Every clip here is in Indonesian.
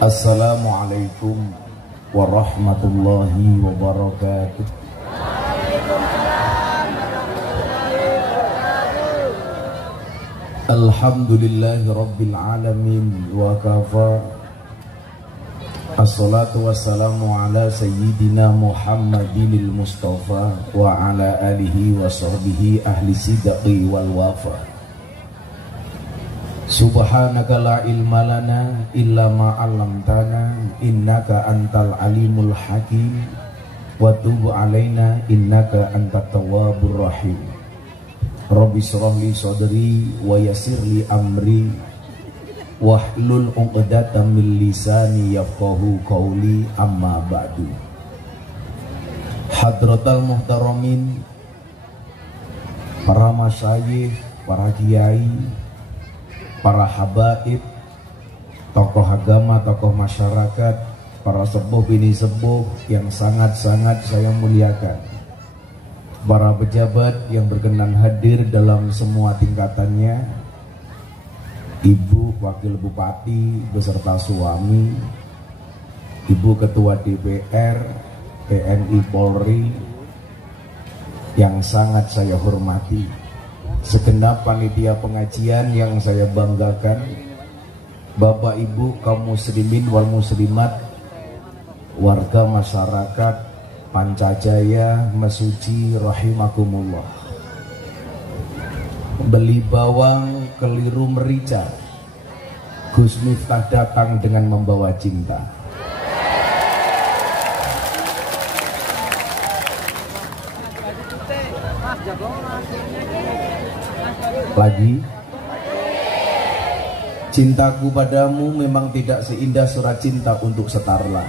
Assalamualaikum warahmatullahi wabarakatuh. Alhamdulillahi rabbil alamin wa kafa. Assalatu wassalamu ala sayyidina Muhammadinil Mustafa wa ala alihi wa sahbihi ahli sidqi wal wafa. Subhanaka la ilma lana illa ma 'allamtana innaka antal alimul hakim wa tub alaina innaka antat tawwabur rahim. Rabbi shrah li sadri wa yassir li amri wahlul 'uqdatam min lisani yafqahu qawli, amma ba'du. Hadratal muhtaramin, para masyayikh, para kiai, para habaib, tokoh agama, tokoh masyarakat, para sepuh bini sepuh yang sangat-sangat saya muliakan, para pejabat yang berkenan hadir dalam semua tingkatannya, Ibu Wakil Bupati beserta suami, Ibu Ketua DPR, TNI Polri yang sangat saya hormati, segenap panitia pengajian yang saya banggakan, Bapak Ibu kaum muslimin wal muslimat, warga masyarakat Pancajaya, Mesuji rahimakumullah. Beli bawang keliru merica, Gus Miftah datang dengan membawa cinta. Lagi, cintaku padamu memang tidak seindah surat cinta untuk Setarla,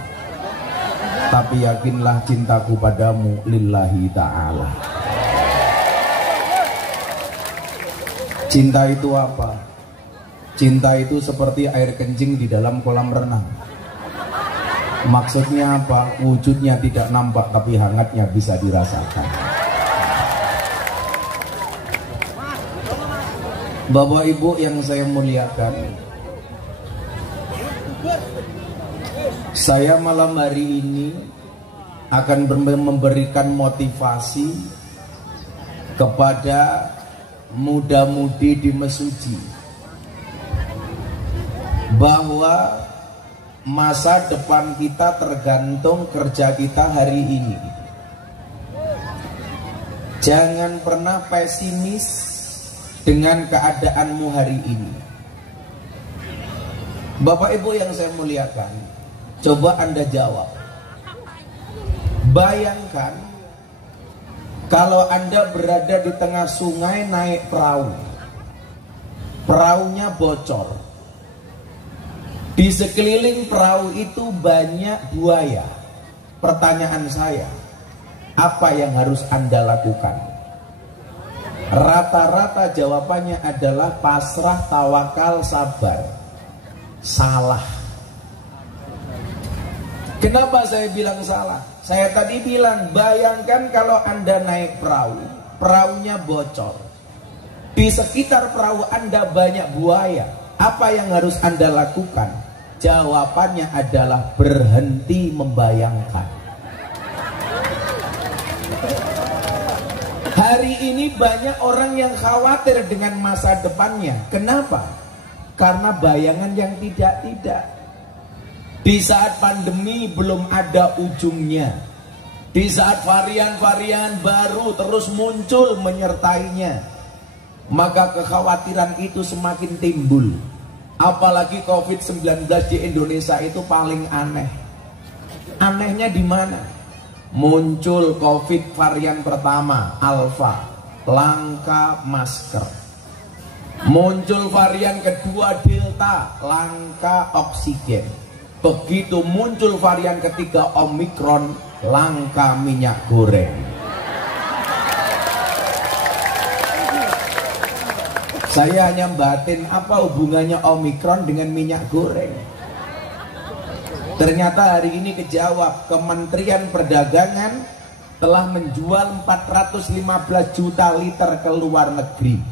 tapi yakinlah cintaku padamu lillahi ta'ala. Cinta itu apa? Cinta itu seperti air kencing di dalam kolam renang. Maksudnya apa? Wujudnya tidak nampak tapi hangatnya bisa dirasakan. Bapak Ibu yang saya muliakan, saya malam hari ini akan memberikan motivasi kepada muda-mudi di Mesuji bahwa masa depan kita tergantung kerja kita hari ini. Jangan pernah pesimis dengan keadaanmu hari ini. Bapak Ibu yang saya muliakan, coba Anda jawab. Bayangkan kalau Anda berada di tengah sungai naik perahu, perahunya bocor, di sekeliling perahu itu banyak buaya. Pertanyaan saya, apa yang harus Anda lakukan? Rata-rata jawabannya adalah pasrah, tawakal, sabar. Salah. Kenapa saya bilang salah? Saya tadi bilang, bayangkan kalau Anda naik perahu, perahunya bocor, di sekitar perahu Anda banyak buaya. Apa yang harus Anda lakukan? Jawabannya adalah berhenti membayangkan. Hari ini banyak orang yang khawatir dengan masa depannya. Kenapa? Karena bayangan yang tidak-tidak. Di saat pandemi belum ada ujungnya, di saat varian-varian baru terus muncul menyertainya, maka kekhawatiran itu semakin timbul. Apalagi COVID-19 di Indonesia itu paling aneh. Anehnya di mana? Muncul COVID varian pertama, Alpha, langka masker. Muncul varian kedua, Delta, langka oksigen. Begitu muncul varian ketiga, Omikron, langka minyak goreng. Saya hanya batin, apa hubungannya Omikron dengan minyak goreng? Ternyata hari ini kejawab. Kementerian Perdagangan telah menjual 415 juta liter ke luar negeri.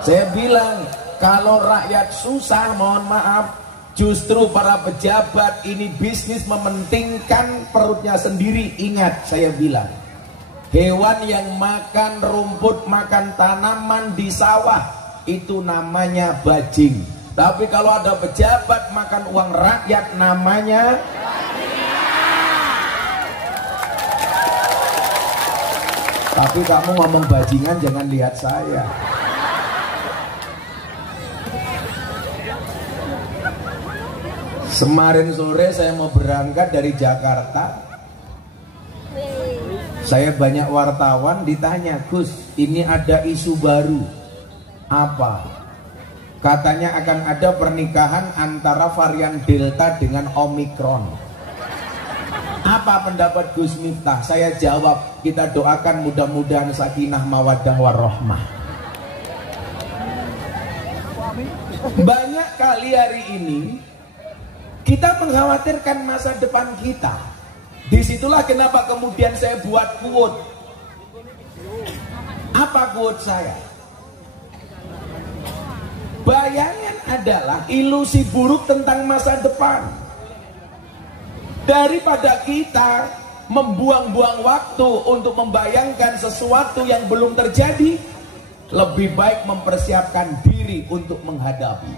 Saya bilang, Kalau rakyat susah, mohon maaf, justru para pejabat ini bisnis mementingkan perutnya sendiri. Ingat saya bilang, hewan yang makan rumput, makan tanaman di sawah, itu namanya bajing. Tapi kalau ada pejabat makan uang rakyat, namanya tapi kamu ngomong bajingan jangan lihat saya. Kemarin sore saya mau berangkat dari Jakarta. Saya banyak wartawan ditanya, Gus, ini ada isu baru. Apa? Katanya akan ada pernikahan antara varian Delta dengan Omikron. Apa pendapat Gus Miftah? Saya jawab, kita doakan mudah-mudahan sakinah mawaddah warahmah. Banyak kali hari ini kita mengkhawatirkan masa depan kita. Disitulah kenapa kemudian saya buat quote. Apa quote saya? Bayangan adalah ilusi buruk tentang masa depan. Daripada kita membuang-buang waktu untuk membayangkan sesuatu yang belum terjadi, lebih baik mempersiapkan diri untuk menghadapi.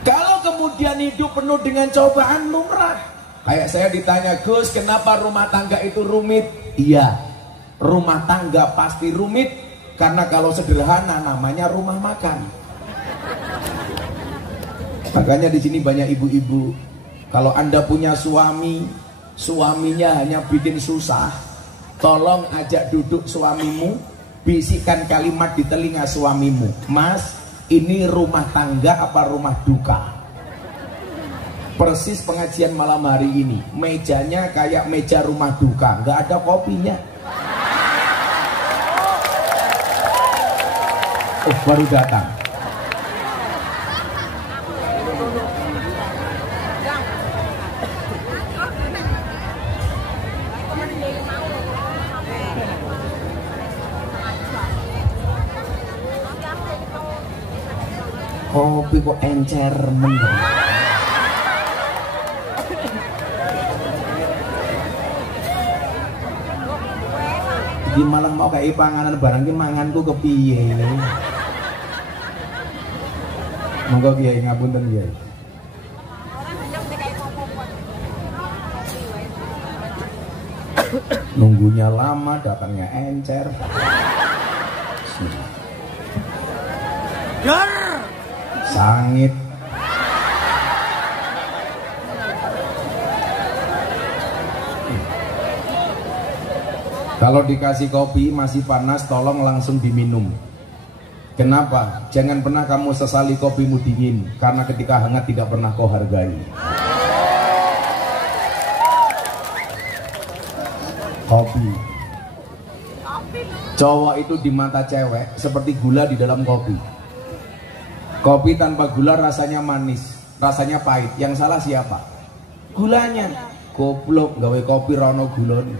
Kalau kemudian hidup penuh dengan cobaan lumrah, kayak saya ditanya, Gus, kenapa rumah tangga itu rumit? Iya, rumah tangga pasti rumit, karena kalau sederhana namanya rumah makan. Makanya di sini banyak ibu-ibu. Kalau Anda punya suami, suaminya hanya bikin susah, tolong ajak duduk suamimu, bisikkan kalimat di telinga suamimu, Mas, ini rumah tangga apa rumah duka? Persis pengajian malam hari ini, mejanya kayak meja rumah duka, nggak ada kopinya. Oh, baru datang. Kopi kok encer meneng. Iki malah mau kayak panganan barang ki manganku kepiye. Monggo Kiai ngapunten Kiai. Nunggunya lama, datangnya encer. Sangit. Kalau dikasih kopi masih panas, tolong langsung diminum. Kenapa? Jangan pernah kamu sesali kopimu dingin, karena ketika hangat tidak pernah kau hargai. Kopi. Cowok itu di mata cewek seperti gula di dalam kopi. Kopi tanpa gula rasanya manis, rasanya pahit. Yang salah siapa? Gulanya. Goblok, gawe kopi rono gulon.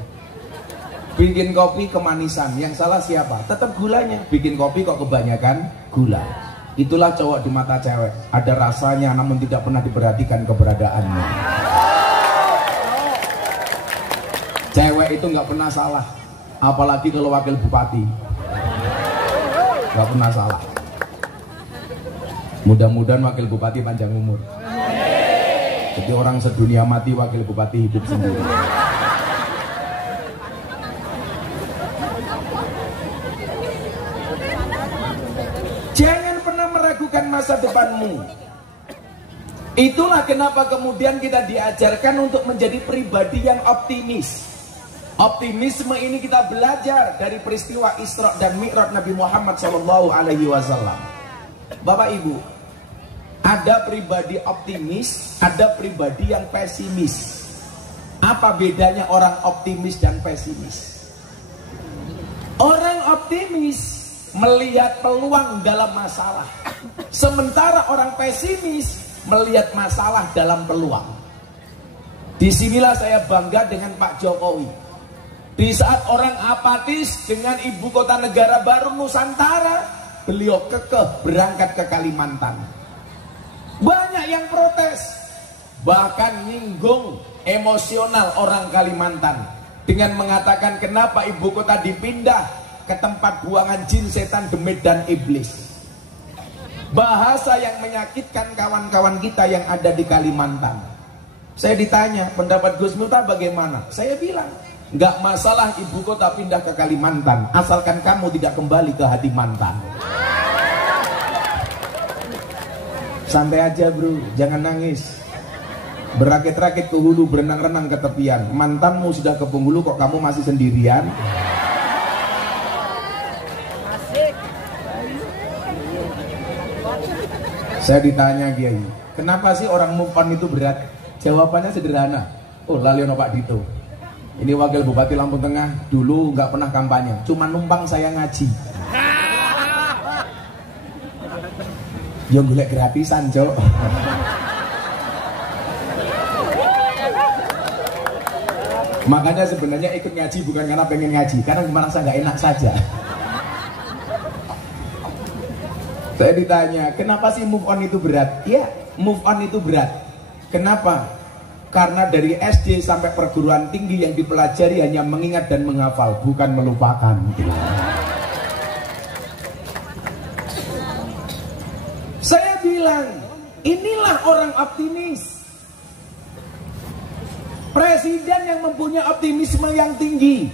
Bikin kopi kemanisan, yang salah siapa? Tetap gulanya. Bikin kopi kok kebanyakan gula. Itulah cowok di mata cewek. Ada rasanya namun tidak pernah diperhatikan keberadaannya. Cewek itu nggak pernah salah, apalagi kalau wakil bupati. Nggak pernah salah. Mudah-mudahan wakil bupati panjang umur. Jadi orang sedunia mati, wakil bupati hidup sendiri. Jangan pernah meragukan masa depanmu. Itulah kenapa kemudian kita diajarkan untuk menjadi pribadi yang optimis. Optimisme ini kita belajar dari peristiwa Isra dan Mi'raj Nabi Muhammad SAW. Bapak Ibu, ada pribadi optimis, ada pribadi yang pesimis. Apa bedanya orang optimis dan pesimis? Orang optimis melihat peluang dalam masalah, sementara orang pesimis melihat masalah dalam peluang. Disinilah saya bangga dengan Pak Jokowi. Di saat orang apatis dengan ibu kota negara baru Nusantara, beliau kekeh berangkat ke Kalimantan. Banyak yang protes, bahkan nyinggung emosional orang Kalimantan dengan mengatakan kenapa ibu kota dipindah ke tempat buangan jin, setan, demit, dan iblis. Bahasa yang menyakitkan kawan-kawan kita yang ada di Kalimantan. Saya ditanya pendapat Gus Miftah bagaimana, saya bilang nggak masalah ibu kota pindah ke Kalimantan, asalkan kamu tidak kembali ke hati mantan. Santai aja bro, jangan nangis. Berakit-rakit ke hulu, berenang-renang ke tepian. Mantanmu sudah ke penghulu, kok kamu masih sendirian? Saya ditanya Kiai, kenapa sih orang move on itu berat? Jawabannya sederhana. Oh, Laliono Pak Dito, ini wakil Bupati Lampung Tengah, dulu nggak pernah kampanye, cuma numpang saya ngaji. Yang golek gratisan, Cok. Makanya sebenarnya ikut ngaji bukan karena pengen ngaji, karena merasa nggak enak saja. Saya ditanya, kenapa sih move on itu berat? Ya, move on itu berat. Kenapa? Karena dari SD sampai perguruan tinggi yang dipelajari hanya mengingat dan menghafal, bukan melupakan. Saya bilang, inilah orang optimis. Presiden yang mempunyai optimisme yang tinggi.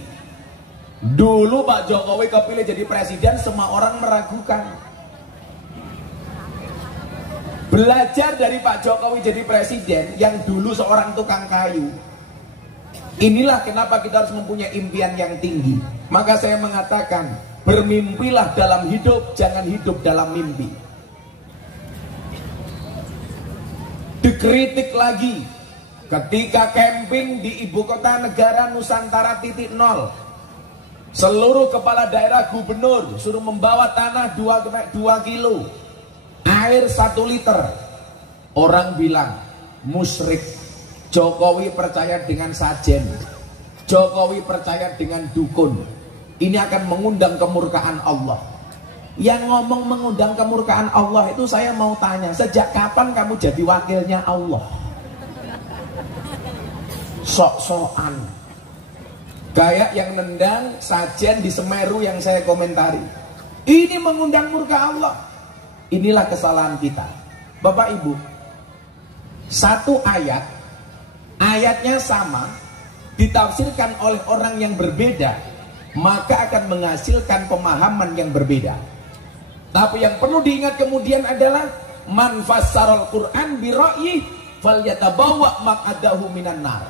Dulu Pak Jokowi kepilih jadi presiden, semua orang meragukan. Belajar dari Pak Jokowi jadi presiden yang dulu seorang tukang kayu. Inilah kenapa kita harus mempunyai impian yang tinggi. Maka saya mengatakan, bermimpilah dalam hidup, jangan hidup dalam mimpi. Dikritik lagi ketika camping di ibu kota negara Nusantara titik nol. Seluruh kepala daerah gubernur suruh membawa tanah 2 kilo, air 1 liter. Orang bilang musyrik. Jokowi percaya dengan sajen, Jokowi percaya dengan dukun. Ini akan mengundang kemurkaan Allah. Yang ngomong mengundang kemurkaan Allah itu saya mau tanya, sejak kapan kamu jadi wakilnya Allah? Sok-sokan. Kayak yang nendang sajen di Semeru yang saya komentari. Ini mengundang murka Allah. Inilah kesalahan kita. Bapak Ibu, satu ayat, ayatnya sama, ditafsirkan oleh orang yang berbeda, maka akan menghasilkan pemahaman yang berbeda. Tapi yang perlu diingat kemudian adalah man fassarul Quran bi ra'yi falyatabawwa maq'adahu minan nar.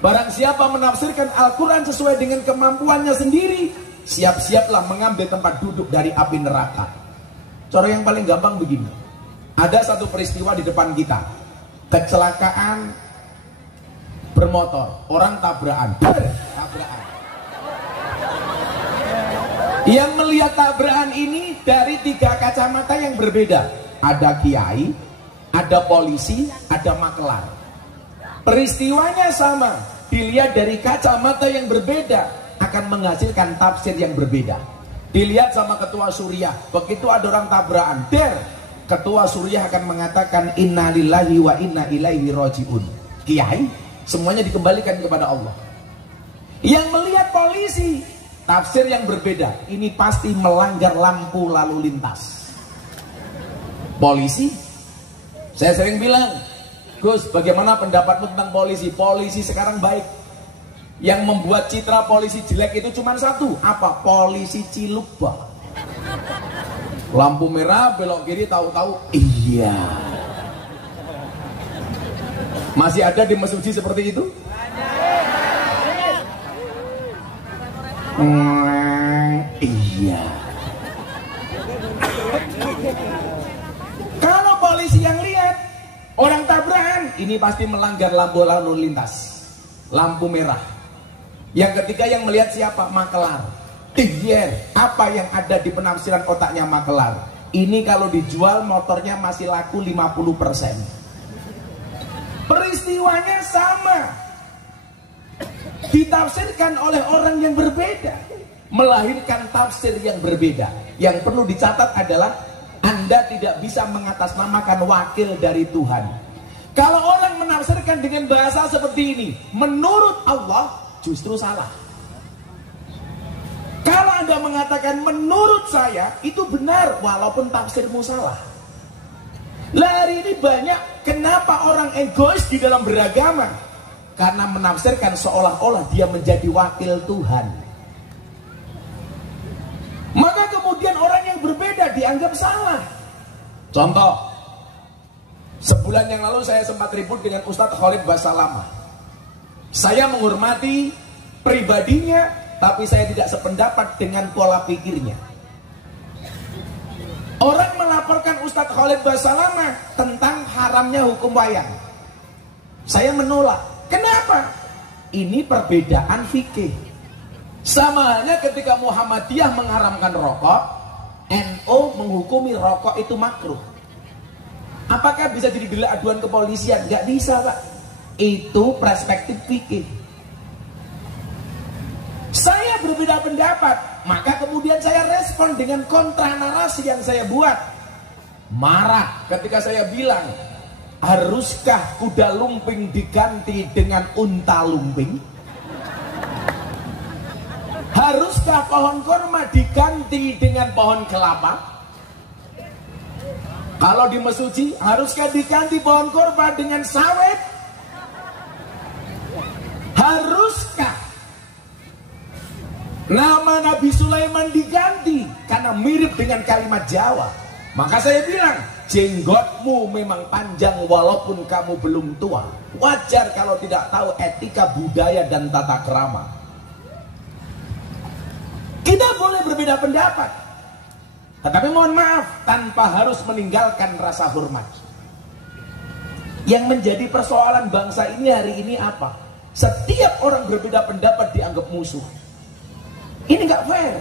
Barang siapa menafsirkan Al-Quran sesuai dengan kemampuannya sendiri, siap-siaplah mengambil tempat duduk dari api neraka. Cara yang paling gampang begini. Ada satu peristiwa di depan kita, kecelakaan bermotor, orang tabrakan. Yang melihat tabrakan ini dari 3 kacamata yang berbeda. Ada kiai, ada polisi, ada makelar. Peristiwanya sama, dilihat dari kacamata yang berbeda, akan menghasilkan tafsir yang berbeda. Dilihat sama ketua Suriah, begitu ada orang tabrakan, ketua Suriah akan mengatakan inna lillahi wa inna ilaihi rajiun. Kiai, semuanya dikembalikan kepada Allah. Yang melihat polisi, tafsir yang berbeda. Ini pasti melanggar lampu lalu lintas. Polisi, saya sering bilang, Gus, bagaimana pendapatmu tentang polisi? Polisi sekarang baik. Yang membuat citra polisi jelek itu cuma satu. Apa? Polisi Cilubah. Lampu merah, belok kiri, tahu-tahu iya. Masih ada di Mesuji seperti itu? Iya. Kalau polisi yang lihat orang tabrakan, ini pasti melanggar lampu lalu lintas, lampu merah. Yang ketiga yang melihat siapa? Makelar. Apa yang ada di penafsiran otaknya makelar? Ini kalau dijual motornya masih laku 50%. Peristiwanya sama, ditafsirkan oleh orang yang berbeda, melahirkan tafsir yang berbeda. Yang perlu dicatat adalah Anda tidak bisa mengatasnamakan wakil dari Tuhan. Kalau orang menafsirkan dengan bahasa seperti ini, menurut Allah, justru salah. Kalau Anda mengatakan menurut saya, itu benar walaupun tafsirmu salah. Lah hari ini banyak kenapa orang egois di dalam beragama? Karena menafsirkan seolah-olah dia menjadi wakil Tuhan. Maka kemudian orang yang berbeda dianggap salah. Contoh, sebulan yang lalu saya sempat ribut dengan Ustadz Khalid Basalamah. Saya menghormati pribadinya, tapi saya tidak sependapat dengan pola pikirnya. Orang melaporkan Ustadz Khalid Basalamah tentang haramnya hukum wayang. Saya menolak. Kenapa? Ini perbedaan fikih. Sama halnya ketika Muhammadiyah mengharamkan rokok, NU menghukumi rokok itu makruh. Apakah bisa jadi delik aduan kepolisian? Gak bisa, Pak. Itu perspektif fikih. Saya berbeda pendapat, maka kemudian saya respon dengan kontra narasi yang saya buat. Marah ketika saya bilang, haruskah kuda lumping diganti dengan unta lumping? Haruskah pohon kurma diganti dengan pohon kelapa? Kalau di Mesuji, haruskah diganti pohon kurma dengan sawit? Haruskah nama Nabi Sulaiman diganti karena mirip dengan kalimat Jawa? Maka saya bilang, jenggotmu memang panjang walaupun kamu belum tua. Wajar kalau tidak tahu etika budaya dan tata krama. Kita boleh berbeda pendapat, tetapi mohon maaf, tanpa harus meninggalkan rasa hormat. Yang menjadi persoalan bangsa ini hari ini apa? Setiap orang berbeda pendapat dianggap musuh. Ini nggak fair.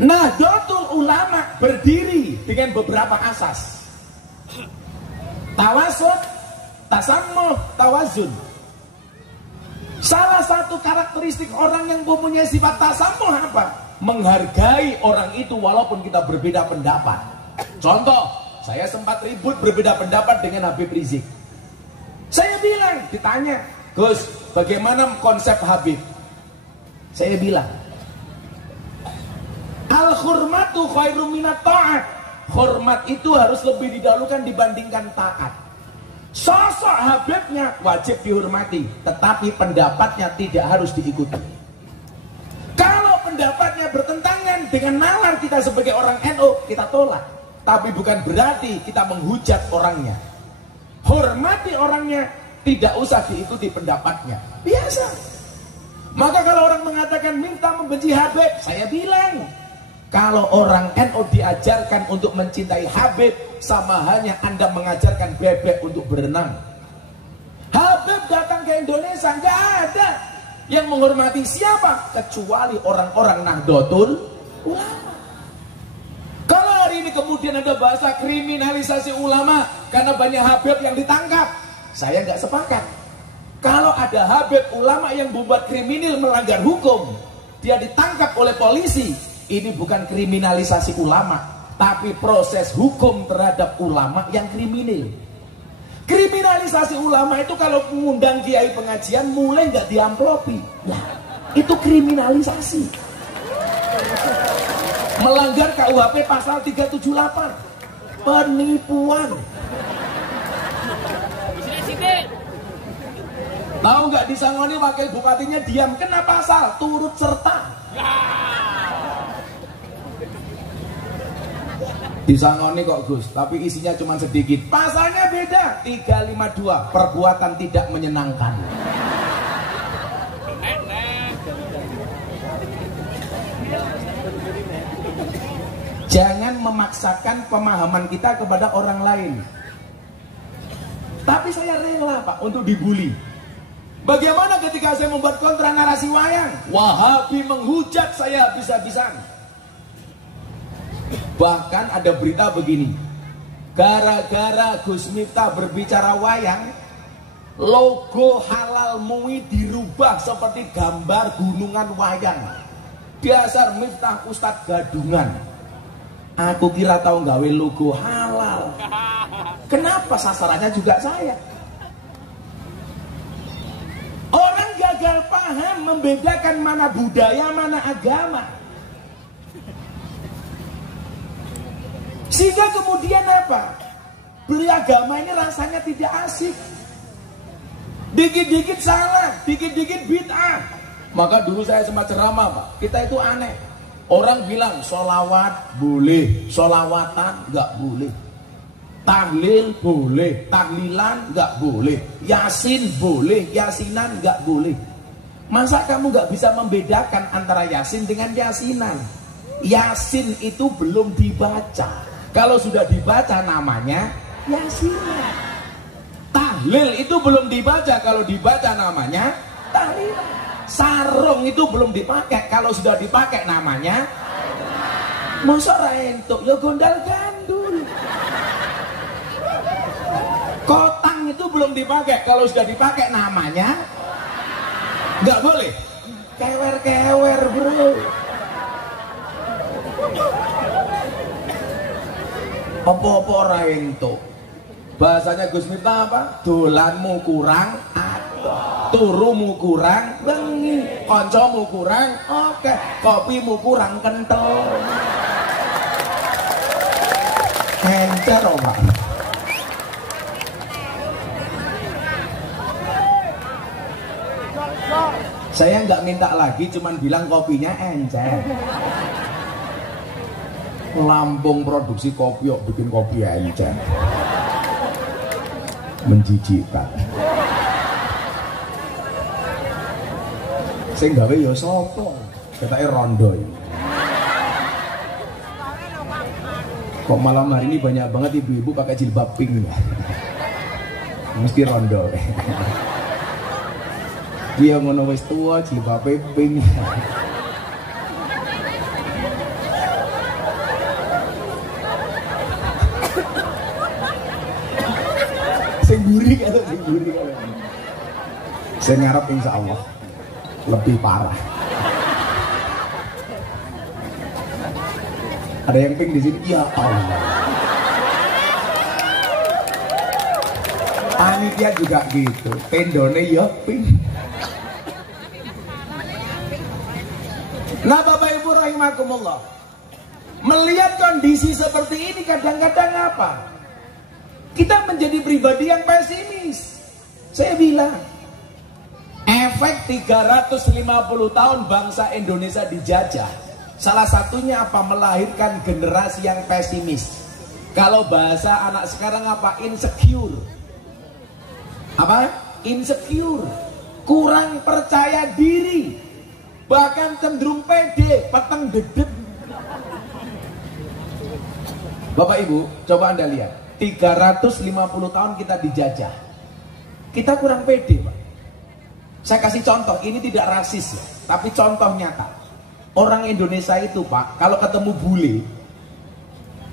Nahdlatul Ulama berdiri dengan beberapa asas: tawasud, tasammuh, tawazun. Salah satu karakteristik orang yang mempunyai sifat tasamuh apa? Menghargai orang itu walaupun kita berbeda pendapat. Contoh, saya sempat ribut berbeda pendapat dengan Habib Rizik. Saya bilang, ditanya, Gus, bagaimana konsep Habib? Saya bilang, al-hurmatu khairum minat ta'at. Hormat itu harus lebih didahulukan dibandingkan taat. Sosok Habibnya wajib dihormati, tetapi pendapatnya tidak harus diikuti. Kalau pendapatnya bertentangan dengan nalar kita sebagai orang NU, kita tolak. Tapi bukan berarti kita menghujat orangnya. Hormati orangnya, tidak usah diikuti pendapatnya. Biasa. Maka kalau orang mengatakan minta membenci Habib, saya bilang, kalau orang NU diajarkan untuk mencintai Habib, sama halnya Anda mengajarkan bebek untuk berenang. Habib datang ke Indonesia, nggak ada yang menghormati siapa kecuali orang-orang Nahdlatul Ulama. Kalau hari ini kemudian ada bahasa kriminalisasi ulama karena banyak Habib yang ditangkap, saya nggak sepakat. Kalau ada Habib ulama yang membuat kriminal melanggar hukum, dia ditangkap oleh polisi, ini bukan kriminalisasi ulama, tapi proses hukum terhadap ulama yang kriminal. Kriminalisasi ulama itu kalau mengundang kiai pengajian mulai nggak diamplopi, nah, itu kriminalisasi. Melanggar KUHP pasal 378, penipuan. Tahu nggak disangoni wakil bupatinya diam, kena pasal turut serta. Disangoni kok Gus, tapi isinya cuma sedikit. Pasalnya beda, 352, perbuatan tidak menyenangkan. Jangan memaksakan pemahaman kita kepada orang lain. Tapi saya rela Pak untuk dibully. Bagaimana ketika saya membuat kontra narasi wayang? Wahabi menghujat saya habis-habisan. Bahkan ada berita begini, gara-gara Gus Miftah berbicara wayang, logo Halal MUI dirubah seperti gambar gunungan wayang. Dasar Miftah Ustadz gadungan. Aku kira tahu gawe logo halal. Kenapa sasarannya juga saya? Orang gagal paham membedakan mana budaya, mana agama. Sehingga kemudian apa? Beli agama ini rasanya tidak asik. Dikit-dikit salah, dikit-dikit bid'ah. Maka dulu saya sempat ceramah, Pak. Kita itu aneh. Orang bilang sholawat boleh, sholawatan nggak boleh. Tahlil boleh, tahlilan nggak boleh. Yasin boleh, yasinan nggak boleh. Masa kamu nggak bisa membedakan antara yasin dengan yasinan? Yasin itu belum dibaca. Kalau sudah dibaca namanya yasinan. Tahlil itu belum dibaca. Kalau dibaca namanya tahlilan. Sarung itu belum dipakai. Kalau sudah dipakai namanya masa rentuk ya gondal gandul. Kotang itu belum dipakai. Kalau sudah dipakai namanya nggak boleh. Kewer-kewer bro. Apa-apa ora entuk. Bahasanya Gus Miftah apa? Dolanmu kurang adoh, turumu kurang bengi, koncomu kurang oke, kopimu kurang kental. Encer Pak. Saya nggak minta lagi, cuman bilang kopinya encer. Lampung produksi kopi, yuk bikin kopi encer. Menjijikkan. Sing gawe ya sapa? Ketake rondo ini. Kok malam hari ini banyak banget ibu-ibu pakai jilbab pink ya? Mesti rondo. Dia ngono wis tua jilbab pink. Sengguri kalau sengguri kalau. Saya ngarep insya Allah lebih parah. Ada yang pink di sini, ya Allah. Panitia juga gitu, tendone ya pink. Nah Bapak Ibu rahimakumullah, melihat kondisi seperti ini kadang-kadang apa? Kita menjadi pribadi yang pesimis. Saya bilang, efek 350 tahun bangsa Indonesia dijajah, salah satunya apa? Melahirkan generasi yang pesimis. Kalau bahasa anak sekarang apa? Insecure. Apa? Insecure. Kurang percaya diri. Bahkan cenderung pede, peteng dedet. Bapak Ibu, coba Anda lihat. 350 tahun kita dijajah. Kita kurang pede, Pak. Saya kasih contoh, ini tidak rasis ya, tapi contoh nyata. Orang Indonesia itu, Pak, kalau ketemu bule,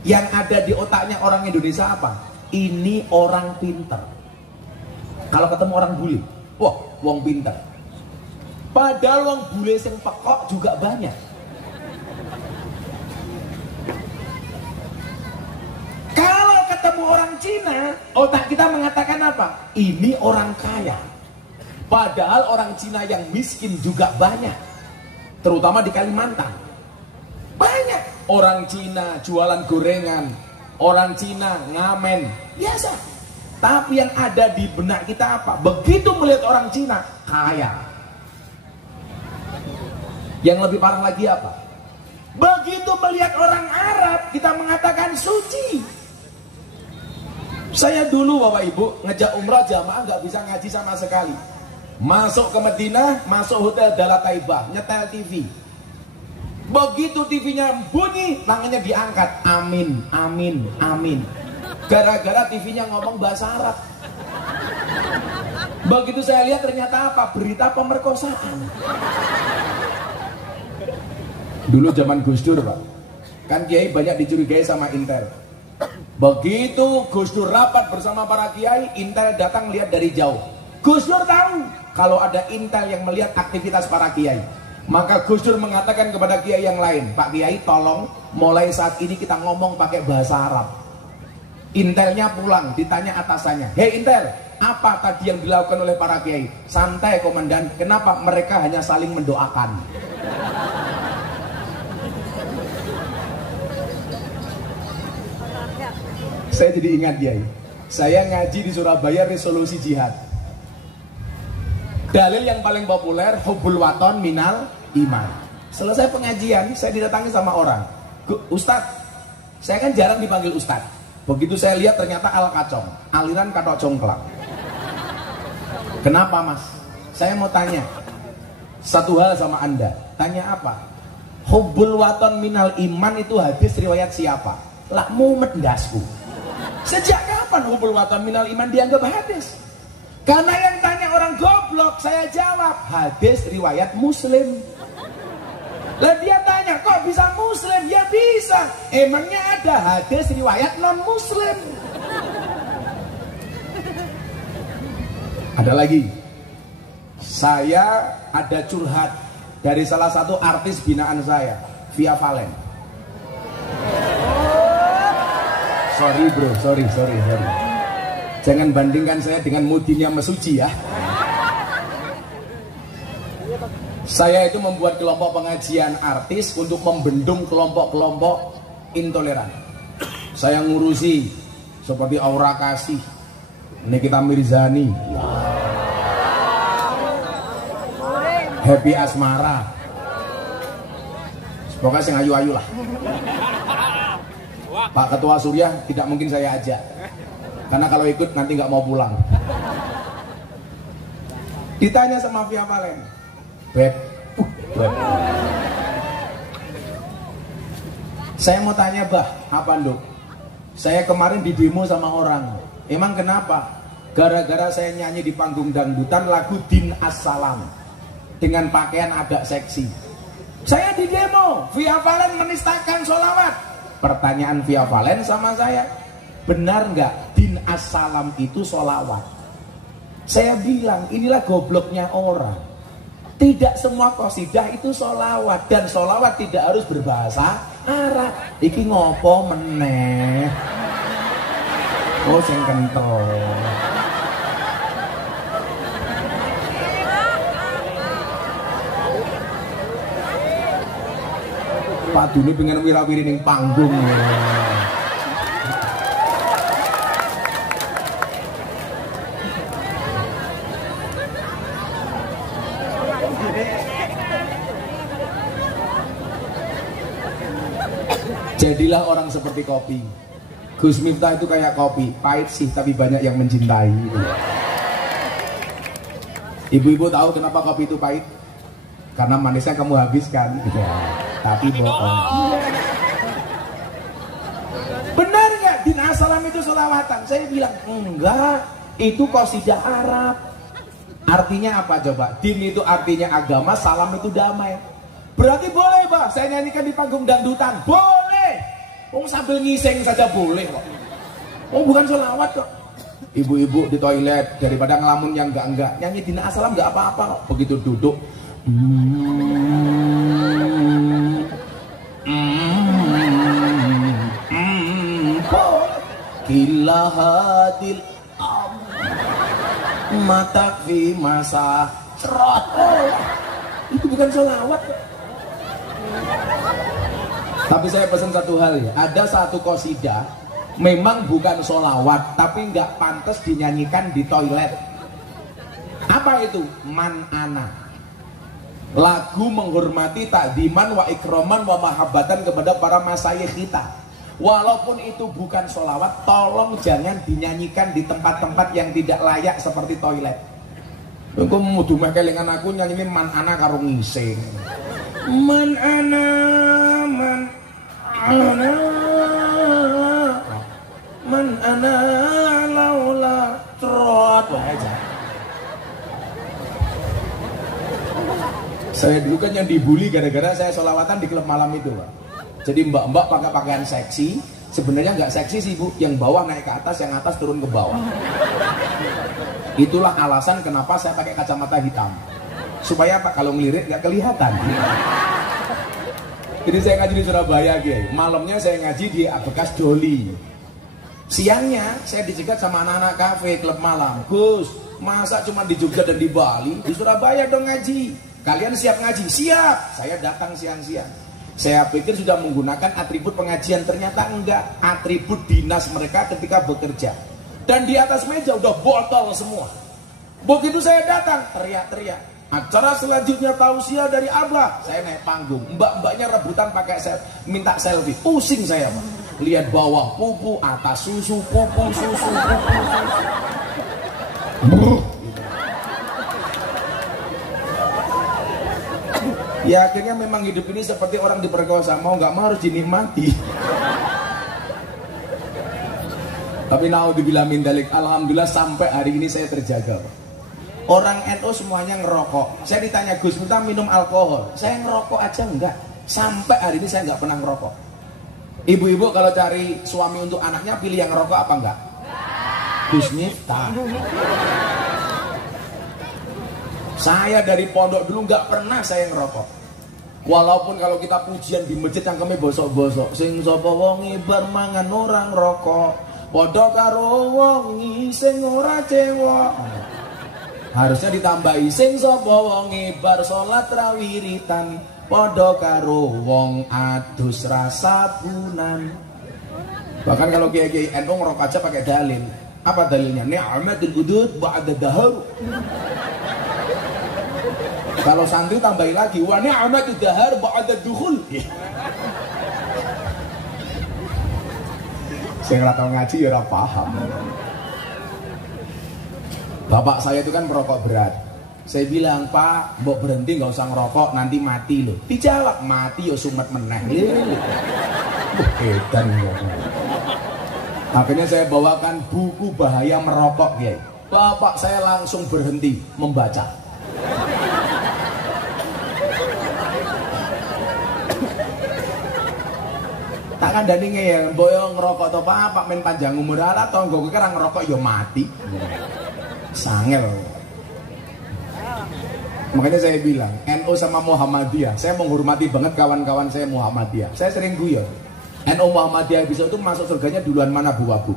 yang ada di otaknya orang Indonesia apa? Ini orang pinter. Kalau ketemu orang bule, wah, wong pinter. Padahal wong bule sing pekok juga banyak. Kalau ketemu orang Cina, otak kita mengatakan apa? Ini orang kaya. Padahal orang Cina yang miskin juga banyak. Terutama di Kalimantan. Banyak orang Cina jualan gorengan, orang Cina ngamen, biasa. Tapi yang ada di benak kita apa? Begitu melihat orang Cina, kaya. Yang lebih parah lagi apa? Begitu melihat orang Arab, kita mengatakan suci. Saya dulu Bapak Ibu ngejak umrah jamaah nggak bisa ngaji sama sekali. Masuk ke Madinah, masuk hotel Dalat Taibah, nyetel TV. Begitu TV-nya bunyi, tangannya diangkat. Amin, amin, amin. Gara-gara TV-nya ngomong bahasa Arab. Begitu saya lihat ternyata apa? Berita pemerkosaan. Dulu zaman Gus Dur, Pak. Kan kiai banyak dicurigai sama Intel. Begitu Gus Dur rapat bersama para kiai, Intel datang lihat dari jauh. Gus Dur tahu kalau ada Intel yang melihat aktivitas para kiai. Maka Gus Dur mengatakan kepada kiai yang lain, Pak Kiai tolong mulai saat ini kita ngomong pakai bahasa Arab. Intelnya pulang, ditanya atasannya, hei Intel, apa tadi yang dilakukan oleh para kiai? Santai komandan, kenapa? Mereka hanya saling mendoakan. Saya jadi ingat kiai, saya ngaji di Surabaya resolusi jihad. Dalil yang paling populer, hubbul waton minal iman. Selesai pengajian, saya didatangi sama orang, Ustadz, saya kan jarang dipanggil Ustadz. Begitu saya lihat ternyata al-kacong, aliran katok congklak. Kenapa mas? Saya mau tanya satu hal sama anda. Tanya apa? Hubbul waton minal iman itu hadis riwayat siapa? Lah mumet dasku. Sejak kapan hubbul waton minal iman dianggap hadis? Karena yang tanya orang goblok, saya jawab hadis riwayat Muslim. Lah dia tanya, kok bisa Muslim? Ya bisa. Emangnya ada hadis riwayat non Muslim? Ada lagi. Saya ada curhat dari salah satu artis binaan saya, Via Valen. Sorry bro, sorry. Jangan bandingkan saya dengan Mudinya Mesuji ya. Saya itu membuat kelompok pengajian artis untuk membendung kelompok-kelompok intoleran. Saya ngurusi seperti Aura Kasih, Nikita Mirzani, Happy Asmara, pokoknya sing ayu-ayu lah. Pak Ketua Surya tidak mungkin saya ajak, karena kalau ikut nanti nggak mau pulang. Ditanya sama Via Valen, Beb. Saya mau tanya bah, apa Nduk? Saya kemarin di demo sama orang. Emang kenapa? Gara-gara saya nyanyi di panggung dangdutan lagu Din As-Salam dengan pakaian agak seksi. Saya di demo, Via Valen menistakan sholawat. Pertanyaan Via Valen sama saya, benar nggak Din As-Salam itu sholawat? Saya bilang, inilah gobloknya orang. Tidak semua qasidah itu sholawat, dan sholawat tidak harus berbahasa Arab. Iki ngopo meneh? Oh sing kental. Pak Duni pengen wira-wiri ning panggung. Jadilah orang seperti kopi. Gus Miftah itu kayak kopi, pahit sih tapi banyak yang mencintai. Ibu-ibu tahu kenapa kopi itu pahit? Karena manisnya kamu habiskan. Tapi bohong. Benar nggak Din As-Salam itu sholawatan? Saya bilang enggak, itu qasidah Arab. Artinya apa coba? Din itu artinya agama, salam itu damai. Berarti boleh bah saya nyanyikan di panggung dangdutan? Boleh. Sambil ngising saja boleh kok. Bukan sholawat kok. Ibu-ibu di toilet daripada ngelamun yang enggak, nyanyi Din As-Salam enggak apa-apa kok. Begitu duduk Kilahadil mata fi masa cerot. Itu bukan sholawat. Tapi saya pesan satu hal ya, ada satu qasidah memang bukan sholawat tapi nggak pantas dinyanyikan di toilet. Apa itu? Man ana, lagu menghormati takdiman wa ikroman wa mahabbatan kepada para masyayikh kita. Walaupun itu bukan sholawat, tolong jangan dinyanyikan di tempat-tempat yang tidak layak seperti toilet. Aku mau dumeh kelingan aku nyanyi man ana karo ngising. Man ana man ana laula trot aja. Saya dulu kan yang dibully gara-gara saya sholawatan di klub malam itu, Pak. Jadi mbak-mbak pakai pakaian seksi, sebenarnya nggak seksi sih Bu, yang bawah naik ke atas, yang atas turun ke bawah. Itulah alasan kenapa saya pakai kacamata hitam. Supaya apa? Kalau ngelirik nggak kelihatan. Jadi saya ngaji di Surabaya, Kiai. Malamnya saya ngaji di bekas Doli. Siangnya saya dicegat sama anak-anak kafe, klub malam. Gus, masa cuma di Jogja dan di Bali? Di Surabaya dong ngaji. Kalian siap ngaji? Siap. Saya datang siang-siang. Saya pikir sudah menggunakan atribut pengajian, ternyata enggak. Atribut dinas mereka ketika bekerja. Dan di atas meja udah botol semua. Begitu saya datang, teriak-teriak. Acara selanjutnya tausiah dari Abah. Saya naik panggung, mbak-mbaknya rebutan pakai minta selfie. Pusing saya, Pak. Lihat bawah pupu, atas susu, pupu, susu, pupu, susu. Ya akhirnya memang hidup ini seperti orang diperkosa, mau nggak mau harus dinikmati. Tapi naudzubillah min dzalik, alhamdulillah sampai hari ini saya terjaga, Pak. Orang NU semuanya ngerokok. Saya ditanya, Gus, minta minum alkohol. Saya ngerokok aja enggak. Sampai hari ini saya enggak pernah ngerokok. Ibu-ibu kalau cari suami untuk anaknya pilih yang ngerokok apa enggak? Gus Miftah. Saya dari pondok dulu enggak pernah saya ngerokok. Walaupun kalau kita pujian di masjid yang kami bosok-bosok, sing sapa wong bar mangan orang rokok, padha karo wong sing ora cewek. Harusnya ditambahi sing sapa wong bar salat rawiritan padha karo wong adus rasabunan. Bahkan kalau kiai-kiai NU ngerokok aja pakai dalil. Apa dalilnya? Ni'matul udud ba'da dahar. Kalau santri tambahi lagi wa ni'matud dahar ba'da dukhul. Saya nggak tahu ngaji ya ora paham. Bapak saya itu kan merokok berat. Saya bilang, Pak, mbok berhenti nggak usah ngerokok, nanti mati loh. Dijawab, mati ya sumet meneh. Edan. Akhirnya saya bawakan buku bahaya merokok, Kiai. Bapak saya langsung berhenti membaca. Tak kandani ngeyel, boyo ngerokok to Pak men panjang umur ala tonggo kowe ora ngerokok ya mati. Sangel. Makanya saya bilang NU sama Muhammadiyah, saya menghormati banget kawan-kawan saya Muhammadiyah. Saya sering guyon, NU Muhammadiyah bisa itu masuk surganya duluan mana Bu Wabu?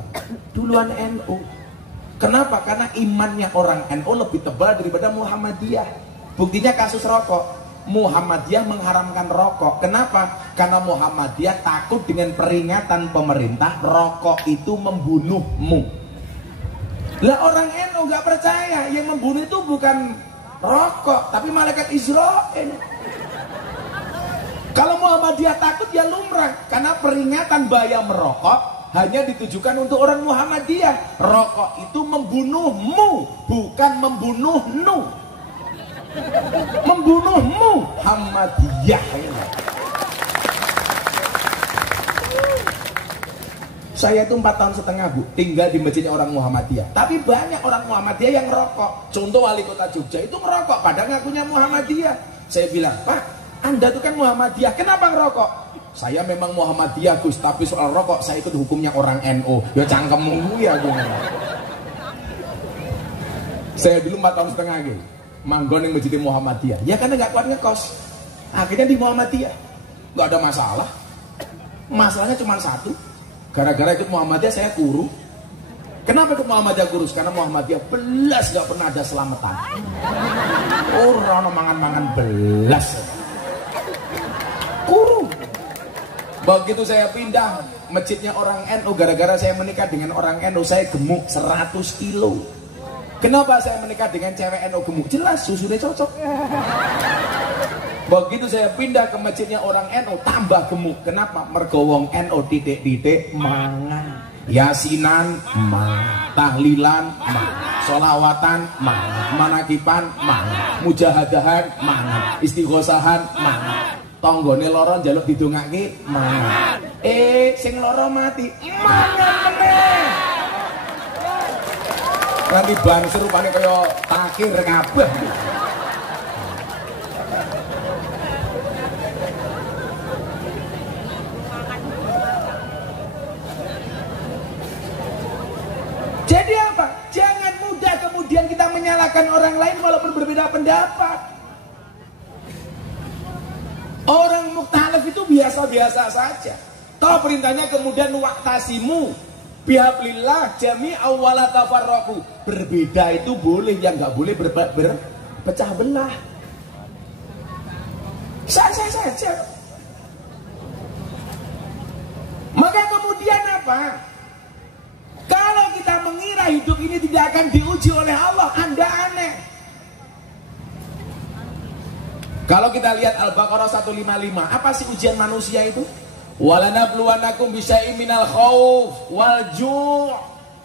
Duluan NU. Kenapa? Karena imannya orang NU lebih tebal daripada Muhammadiyah. Buktinya kasus rokok, Muhammadiyah mengharamkan rokok. Kenapa? Karena Muhammadiyah takut dengan peringatan pemerintah rokok itu membunuhmu. Lah orang NU nggak percaya yang membunuh itu bukan rokok tapi malaikat Israel. Kalau Muhammadiyah takut ya lumrah, karena peringatan bahaya merokok hanya ditujukan untuk orang Muhammadiyah. Rokok itu membunuhmu, bukan membunuhnu. Membunuhmu Muhammadiyah. Saya itu 4 tahun setengah Bu tinggal di masjidnya orang Muhammadiyah, tapi banyak orang Muhammadiyah yang ngerokok. Contoh wali kota Jogja itu ngerokok padahal ngakunya Muhammadiyah. Saya bilang, Pak, Anda tuh kan Muhammadiyah, kenapa ngerokok? Saya memang Muhammadiyah Gus, tapi soal rokok saya ikut hukumnya orang NU. Ya cangkemmu ya gue. Saya dulu 4 tahun setengah gitu manggon yang masjid Muhammadiyah, ya karena nggak kuat ngekos. Akhirnya di Muhammadiyah nggak ada masalah. Masalahnya cuma satu, gara-gara ikut Muhammadiyah saya kuru. Kenapa ikut Muhammadiyah kurus? Karena Muhammadiyah belas gak pernah ada selamatan. Orang mangan-mangan belas. Kuru. Begitu saya pindah masjidnya orang NU, gara-gara saya menikah dengan orang NU, saya gemuk 100 kilo. Kenapa saya menikah dengan cewek NU gemuk? Jelas susunya cocok. Begitu saya pindah ke masjidnya orang NU, tambah gemuk. Kenapa? Mergo wong NU titik-titik mangan. Yasinan mangan, tahlilan mangan, sholawatan mangan, manakipan mangan, mujahadahan mangan, istighosahan mangan. Tonggone loro njaluk didongake mangan. Sing loro mati mangan meneh. Nanti ban serupane kaya takir kabeh. Jadi apa? Jangan mudah kemudian kita menyalahkan orang lain walaupun berbeda pendapat. Orang muktalif itu biasa-biasa saja. Toh perintahnya kemudian waqtasimu bihablillah jami'an wa la tafarraqu. Berbeda itu boleh, yang nggak boleh berpecah belah. Sah-sah saja. Maka kemudian apa? Kalau kita mengira hidup ini tidak akan diuji oleh Allah, Anda aneh. Kalau kita lihat Al-Baqarah 155, apa sih ujian manusia itu? Walanabluwanakum bisyai'im minal khauf wal ju'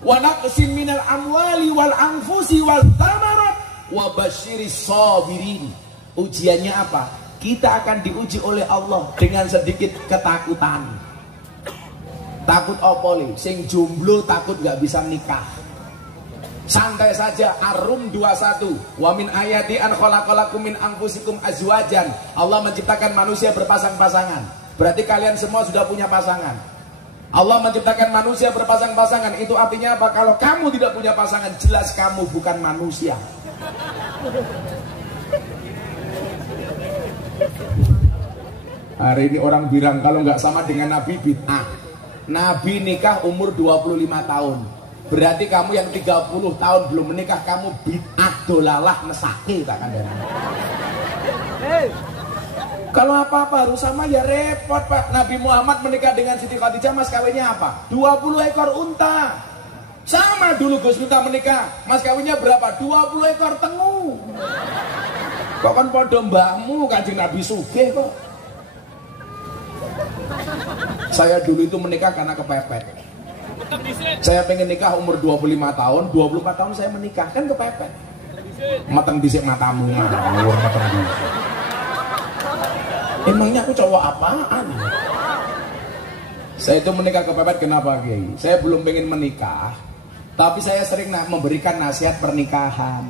wa naqsin minal amwali wal anfusi wal thamarat wa basyiris sabirin. Ujiannya apa? Kita akan diuji oleh Allah dengan sedikit ketakutan. Takut opoli, sing jomblo takut gak bisa nikah. Santai saja. Ar-Rum 21. Wa min ayati an khalaqalakum min anfusikum azwajan. Allah menciptakan manusia berpasang-pasangan. Berarti kalian semua sudah punya pasangan. Allah menciptakan manusia berpasang-pasangan. Itu artinya apa? Kalau kamu tidak punya pasangan, jelas kamu bukan manusia. Hari ini orang bilang kalau nggak sama dengan Nabi bid'ah. Nabi nikah umur 25 tahun. Berarti kamu yang 30 tahun belum menikah, kamu bid'ah dolalah mesake tak kandang. Kalau apa-apa harus sama ya repot Pak. Nabi Muhammad menikah dengan Siti Khadijah, mas kawinnya apa? 20 ekor unta. Sama dulu Gus Miftah menikah, mas kawinnya berapa? 20 ekor tengu. Kok kan podo mbahmu Kanjeng Nabi sugih kok. Saya dulu itu menikah karena kepepet. Saya pengen nikah umur 25 tahun, 24 tahun saya menikah, kan kepepet. Mateng disik matamu, ngawur mateng disik. Emangnya aku cowok apaan? Saya itu menikah kepepet kenapa Kiai? Saya belum pengen menikah, tapi saya sering memberikan nasihat pernikahan.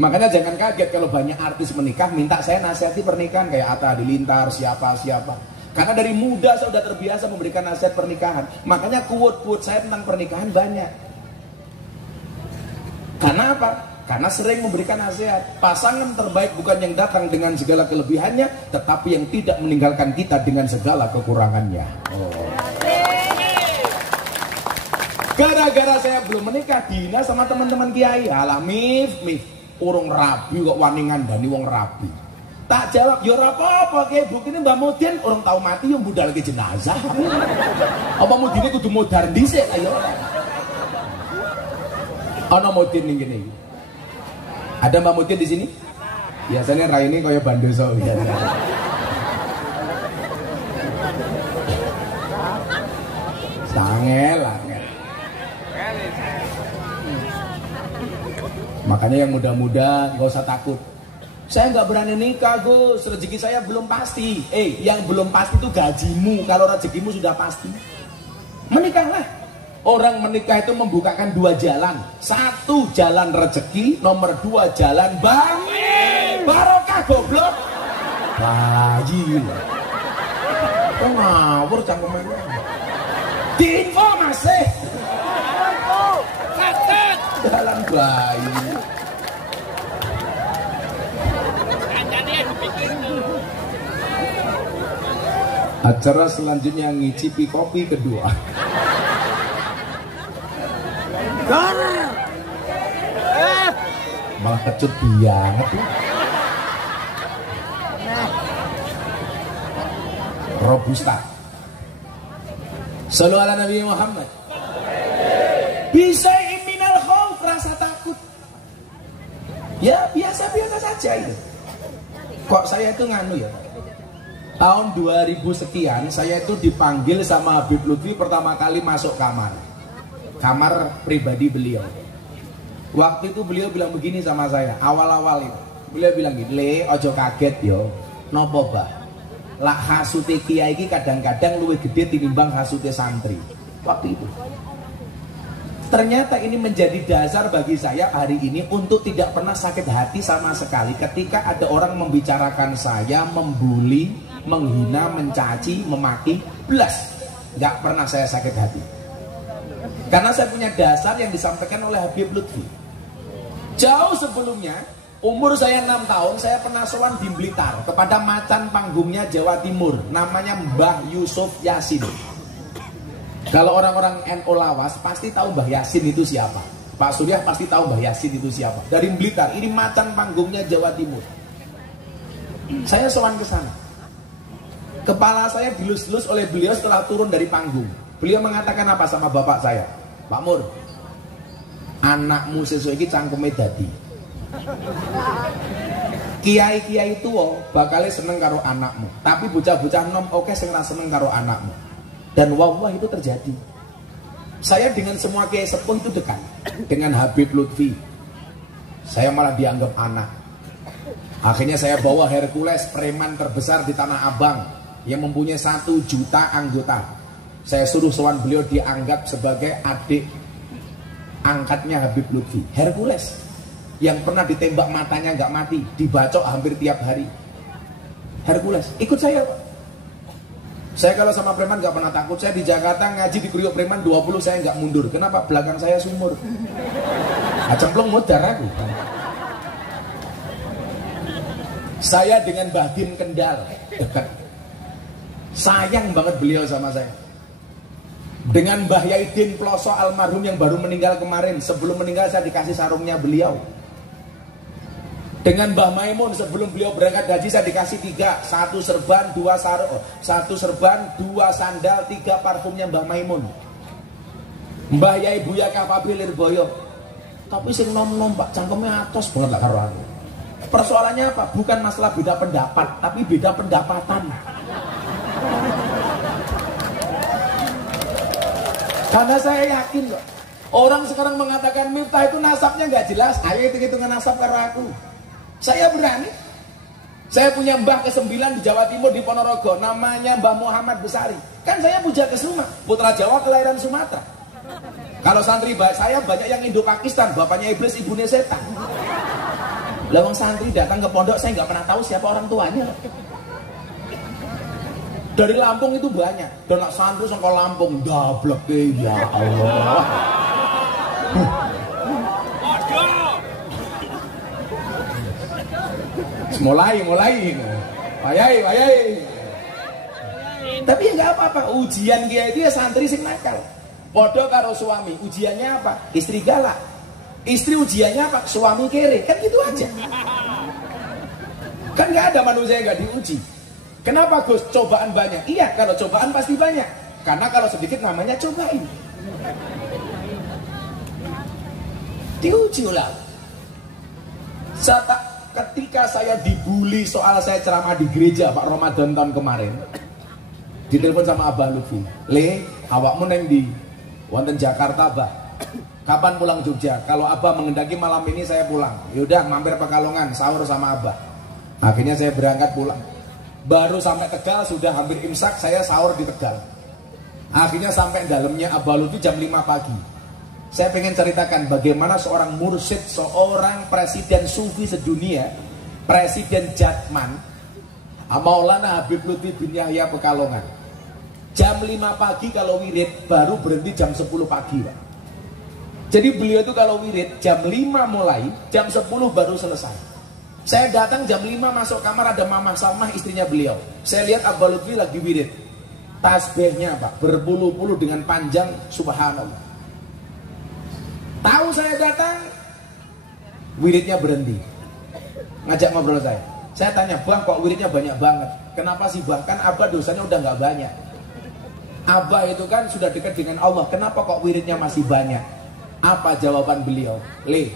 Makanya jangan kaget kalau banyak artis menikah minta saya nasihati pernikahan, kayak Atta Halilintar, siapa. Karena dari muda saya sudah terbiasa memberikan nasihat pernikahan. Makanya quote-quote saya tentang pernikahan banyak. Karena apa? Karena sering memberikan nasihat. Pasangan terbaik bukan yang datang dengan segala kelebihannya, tetapi yang tidak meninggalkan kita dengan segala kekurangannya. Gara-gara saya belum menikah, dina sama teman-teman kiai. Alah mif, urung rabi kok wani ngandani wong rabi. Tak jawab, ya ora apa-apa Ki, buktine Mbah Mudin orang tahu mati yang budal ke jenazah. Apa Mudine kudu modar dhisik ayo. Ana Mudin ning kene iki. Ada Mbah Mudin di sini? Biasanya raine kaya bandoso biasa. Angel. Makanya yang muda-muda gak usah takut. Saya nggak berani nikah Gus, rezeki saya belum pasti. Yang belum pasti itu gajimu. Kalau rezekimu sudah pasti, menikahlah. Orang menikah itu membukakan dua jalan. Satu jalan rezeki, nomor dua jalan barokah goblok. Bayi. Kok ngawur cangkemannya. Diinfo masih. Jalan bayi. Acara selanjutnya ngicipi kopi kedua. Malah kecut banget tuh. Robusta. Sallu ala Nabi Muhammad. Bisa minal khauf, rasa takut. Ya biasa-biasa saja itu. Kok saya itu nganu ya? Tahun 2000 sekian saya itu dipanggil sama Habib Lutfi pertama kali masuk kamar pribadi beliau. Waktu itu beliau bilang begini sama saya, awal-awal itu beliau bilang gini, "Le, ojo kaget yo, nopo bah, lak hasute kiai iki kadang-kadang luwih gede tinimbang hasute santri." Waktu itu ternyata ini menjadi dasar bagi saya hari ini untuk tidak pernah sakit hati sama sekali ketika ada orang membicarakan saya, membuli, menghina, mencaci, memaki, belas nggak pernah saya sakit hati karena saya punya dasar yang disampaikan oleh Habib Lutfi. Jauh sebelumnya Umur saya 6 tahun, saya pernah sowan di Blitar kepada macan panggungnya Jawa Timur, namanya Mbah Yusuf Yasin. Kalau orang-orang NU Lawas pasti tahu Mbah Yasin itu siapa. Pak Surya pasti tahu Mbah Yasin itu siapa. Dari Blitar, ini macan panggungnya Jawa Timur. Saya sowan ke sana. Kepala saya dilus-lus oleh beliau setelah turun dari panggung. Beliau mengatakan apa sama bapak saya? Pak Mur, anakmu sesuk iki cangkeme dadi. Kiai-kiai tua bakal seneng karo anakmu, tapi bocah-bocah nom oke sing ra seneng karo anakmu. Dan wah itu terjadi. Saya dengan semua kiai sepuh itu dekat. Dengan Habib Lutfi, saya malah dianggap anak. Akhirnya saya bawa Hercules, preman terbesar di Tanah Abang yang mempunyai 1 juta anggota. Saya suruh sowan beliau, dianggap sebagai adik angkatnya Habib Lutfi. Hercules yang pernah ditembak matanya nggak mati, dibacok hampir tiap hari. Hercules, ikut saya Pak. Saya kalau sama preman nggak pernah takut. Saya di Jakarta ngaji di Kriok Preman 20, saya nggak mundur. Kenapa? Belakang saya sumur. Cemplung mudar aku. Saya dengan Bahdin Kendal dekat. Sayang banget beliau sama saya. Dengan Mbah Yaidin Ploso almarhum yang baru meninggal kemarin, sebelum meninggal saya dikasih sarungnya beliau. Dengan Mbah Maimun sebelum beliau berangkat haji saya dikasih 3, 1 serban, 2 sarung, 1 serban, 2 sandal, 3 parfumnya Mbah Maimun. Mbah Yai Buya Kapabil Lirboyo. Tapi sing nom-nom Pak cangkemnya atos banget lah karo aku. Persoalannya apa? Bukan masalah beda pendapat, tapi beda pendapatan. Karena saya yakin kok, orang sekarang mengatakan Miftah itu nasabnya nggak jelas. Ayo hitung-hitungan nasab karo aku. Saya berani. Saya punya mbah ke-9 di Jawa Timur di Ponorogo, namanya Mbah Muhammad Besari. Kan saya puja kesuma, putra Jawa kelahiran Sumatera. Kalau santri saya banyak yang Indo-Pakistan, bapaknya iblis, ibunya setan. Lawang santri datang ke pondok, saya nggak pernah tahu siapa orang tuanya. Dari Lampung itu banyak. Dan santri sangka Lampung, dablek ya Allah. Mulai. Wayai. Tapi ya nggak apa-apa. Ujian dia itu ya santri sing nakal. Podo karo suami, ujiannya apa? Istri galak. Istri ujiannya apa? Suami kere. Kan gitu aja. Kan nggak ada manusia yang nggak diuji. Kenapa Gus? Cobaan banyak. Iya, kalau cobaan pasti banyak. Karena kalau sedikit namanya cobain. Diuji ulang. Ketika saya dibully soal saya ceramah di gereja Pak Ramadan tahun kemarin, ditelepon sama Abah Lutfi, Le, awakmu neng di wonten Jakarta, Bah. Kapan pulang Jogja? Kalau Abah mengendaki malam ini saya pulang. Yaudah mampir Pekalongan, sahur sama Abah. Akhirnya saya berangkat pulang. Baru sampai Tegal, sudah hampir imsak, saya sahur di Tegal. Akhirnya sampai dalamnya Abah Lutfi jam 5 pagi. Saya pengen ceritakan bagaimana seorang mursyid, seorang presiden sufi sedunia, Presiden Jatman, Maulana Habib Lutfi bin Yahya Pekalongan. Jam 5 pagi kalau wirid, baru berhenti jam 10 pagi Pak. Jadi beliau itu kalau wirid jam 5 mulai, jam 10 baru selesai. Saya datang jam 5 masuk kamar, ada Mama Salmah istrinya beliau. Saya lihat Abah Lutfi lagi wirid. Tasbihnya Pak, berpuluh-puluh dengan panjang, subhanallah. Tahu saya datang, wiridnya berhenti. Ngajak ngobrol saya. Saya tanya, Bang kok wiridnya banyak banget? Kenapa sih Bang? Kan Abah dosanya udah nggak banyak. Abah itu kan sudah dekat dengan Allah. Kenapa kok wiridnya masih banyak? Apa jawaban beliau? Le,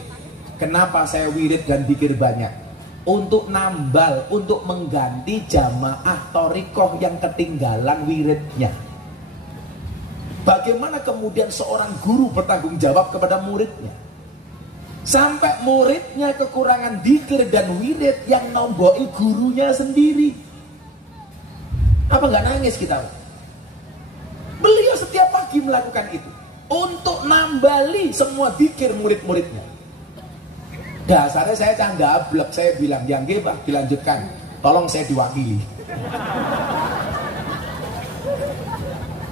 kenapa saya wirid dan pikir banyak? Untuk nambal, untuk mengganti jamaah torikoh yang ketinggalan wiridnya. Bagaimana kemudian seorang guru bertanggung jawab kepada muridnya? Sampai muridnya kekurangan dzikir dan wirid yang nomboi gurunya sendiri. Apa nggak nangis kita? Beliau setiap pagi melakukan itu untuk nambali semua dzikir murid-muridnya. Dasarnya saya canggablek, saya bilang, yang Pak dilanjutkan, tolong saya diwakili.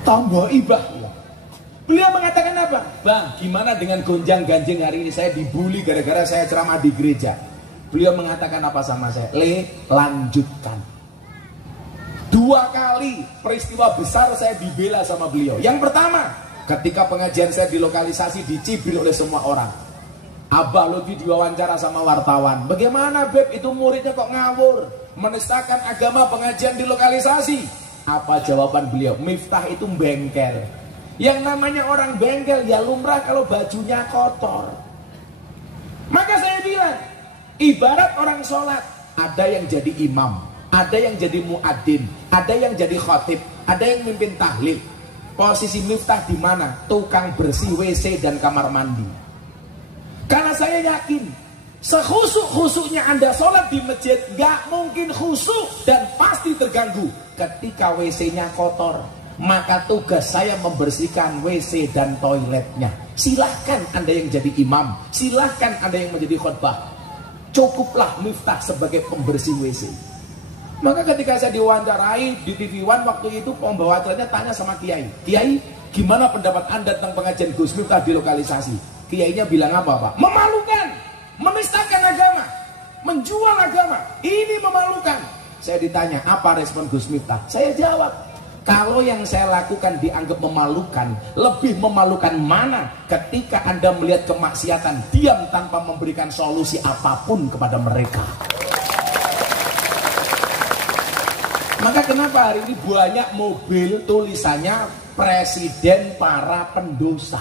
Tambah ibah. Beliau mengatakan apa? Bang, gimana dengan gonjang ganjing hari ini? Saya dibully gara-gara saya ceramah di gereja. Beliau mengatakan apa sama saya? Lanjutkan. 2 kali peristiwa besar saya dibela sama beliau. Yang pertama, ketika pengajian saya di lokalisasi dicibir oleh semua orang. Abah Lutfi diwawancara sama wartawan. Bagaimana Beb, itu muridnya kok ngawur, menistakan agama pengajian di lokalisasi? Apa jawaban beliau? Miftah itu bengkel. Yang namanya orang bengkel ya lumrah kalau bajunya kotor. Maka saya bilang, ibarat orang sholat, ada yang jadi imam, ada yang jadi muadzin, ada yang jadi khatib, ada yang mimpin tahlil. Posisi Miftah di mana? Tukang bersih WC dan kamar mandi. Karena saya yakin, sekhusuk-khusuknya Anda sholat di masjid, gak mungkin khusuk dan pasti terganggu ketika WC-nya kotor. Maka tugas saya membersihkan WC dan toiletnya. Silahkan Anda yang jadi imam, silahkan Anda yang menjadi khutbah. Cukuplah Miftah sebagai pembersih WC. Maka ketika saya diwawancarai di TV One waktu itu, pembawa acaranya tanya sama Kiai, Kiai, gimana pendapat Anda tentang pengajian Gus Miftah di lokalisasi? Kiainya bilang apa Pak? Memalukan, menistakan agama, menjual agama, ini memalukan. Saya ditanya, apa respon Gus Miftah? Saya jawab, kalau yang saya lakukan dianggap memalukan, lebih memalukan mana ketika Anda melihat kemaksiatan, diam tanpa memberikan solusi apapun kepada mereka. Maka kenapa hari ini banyak mobil tulisannya Presiden para pendosa?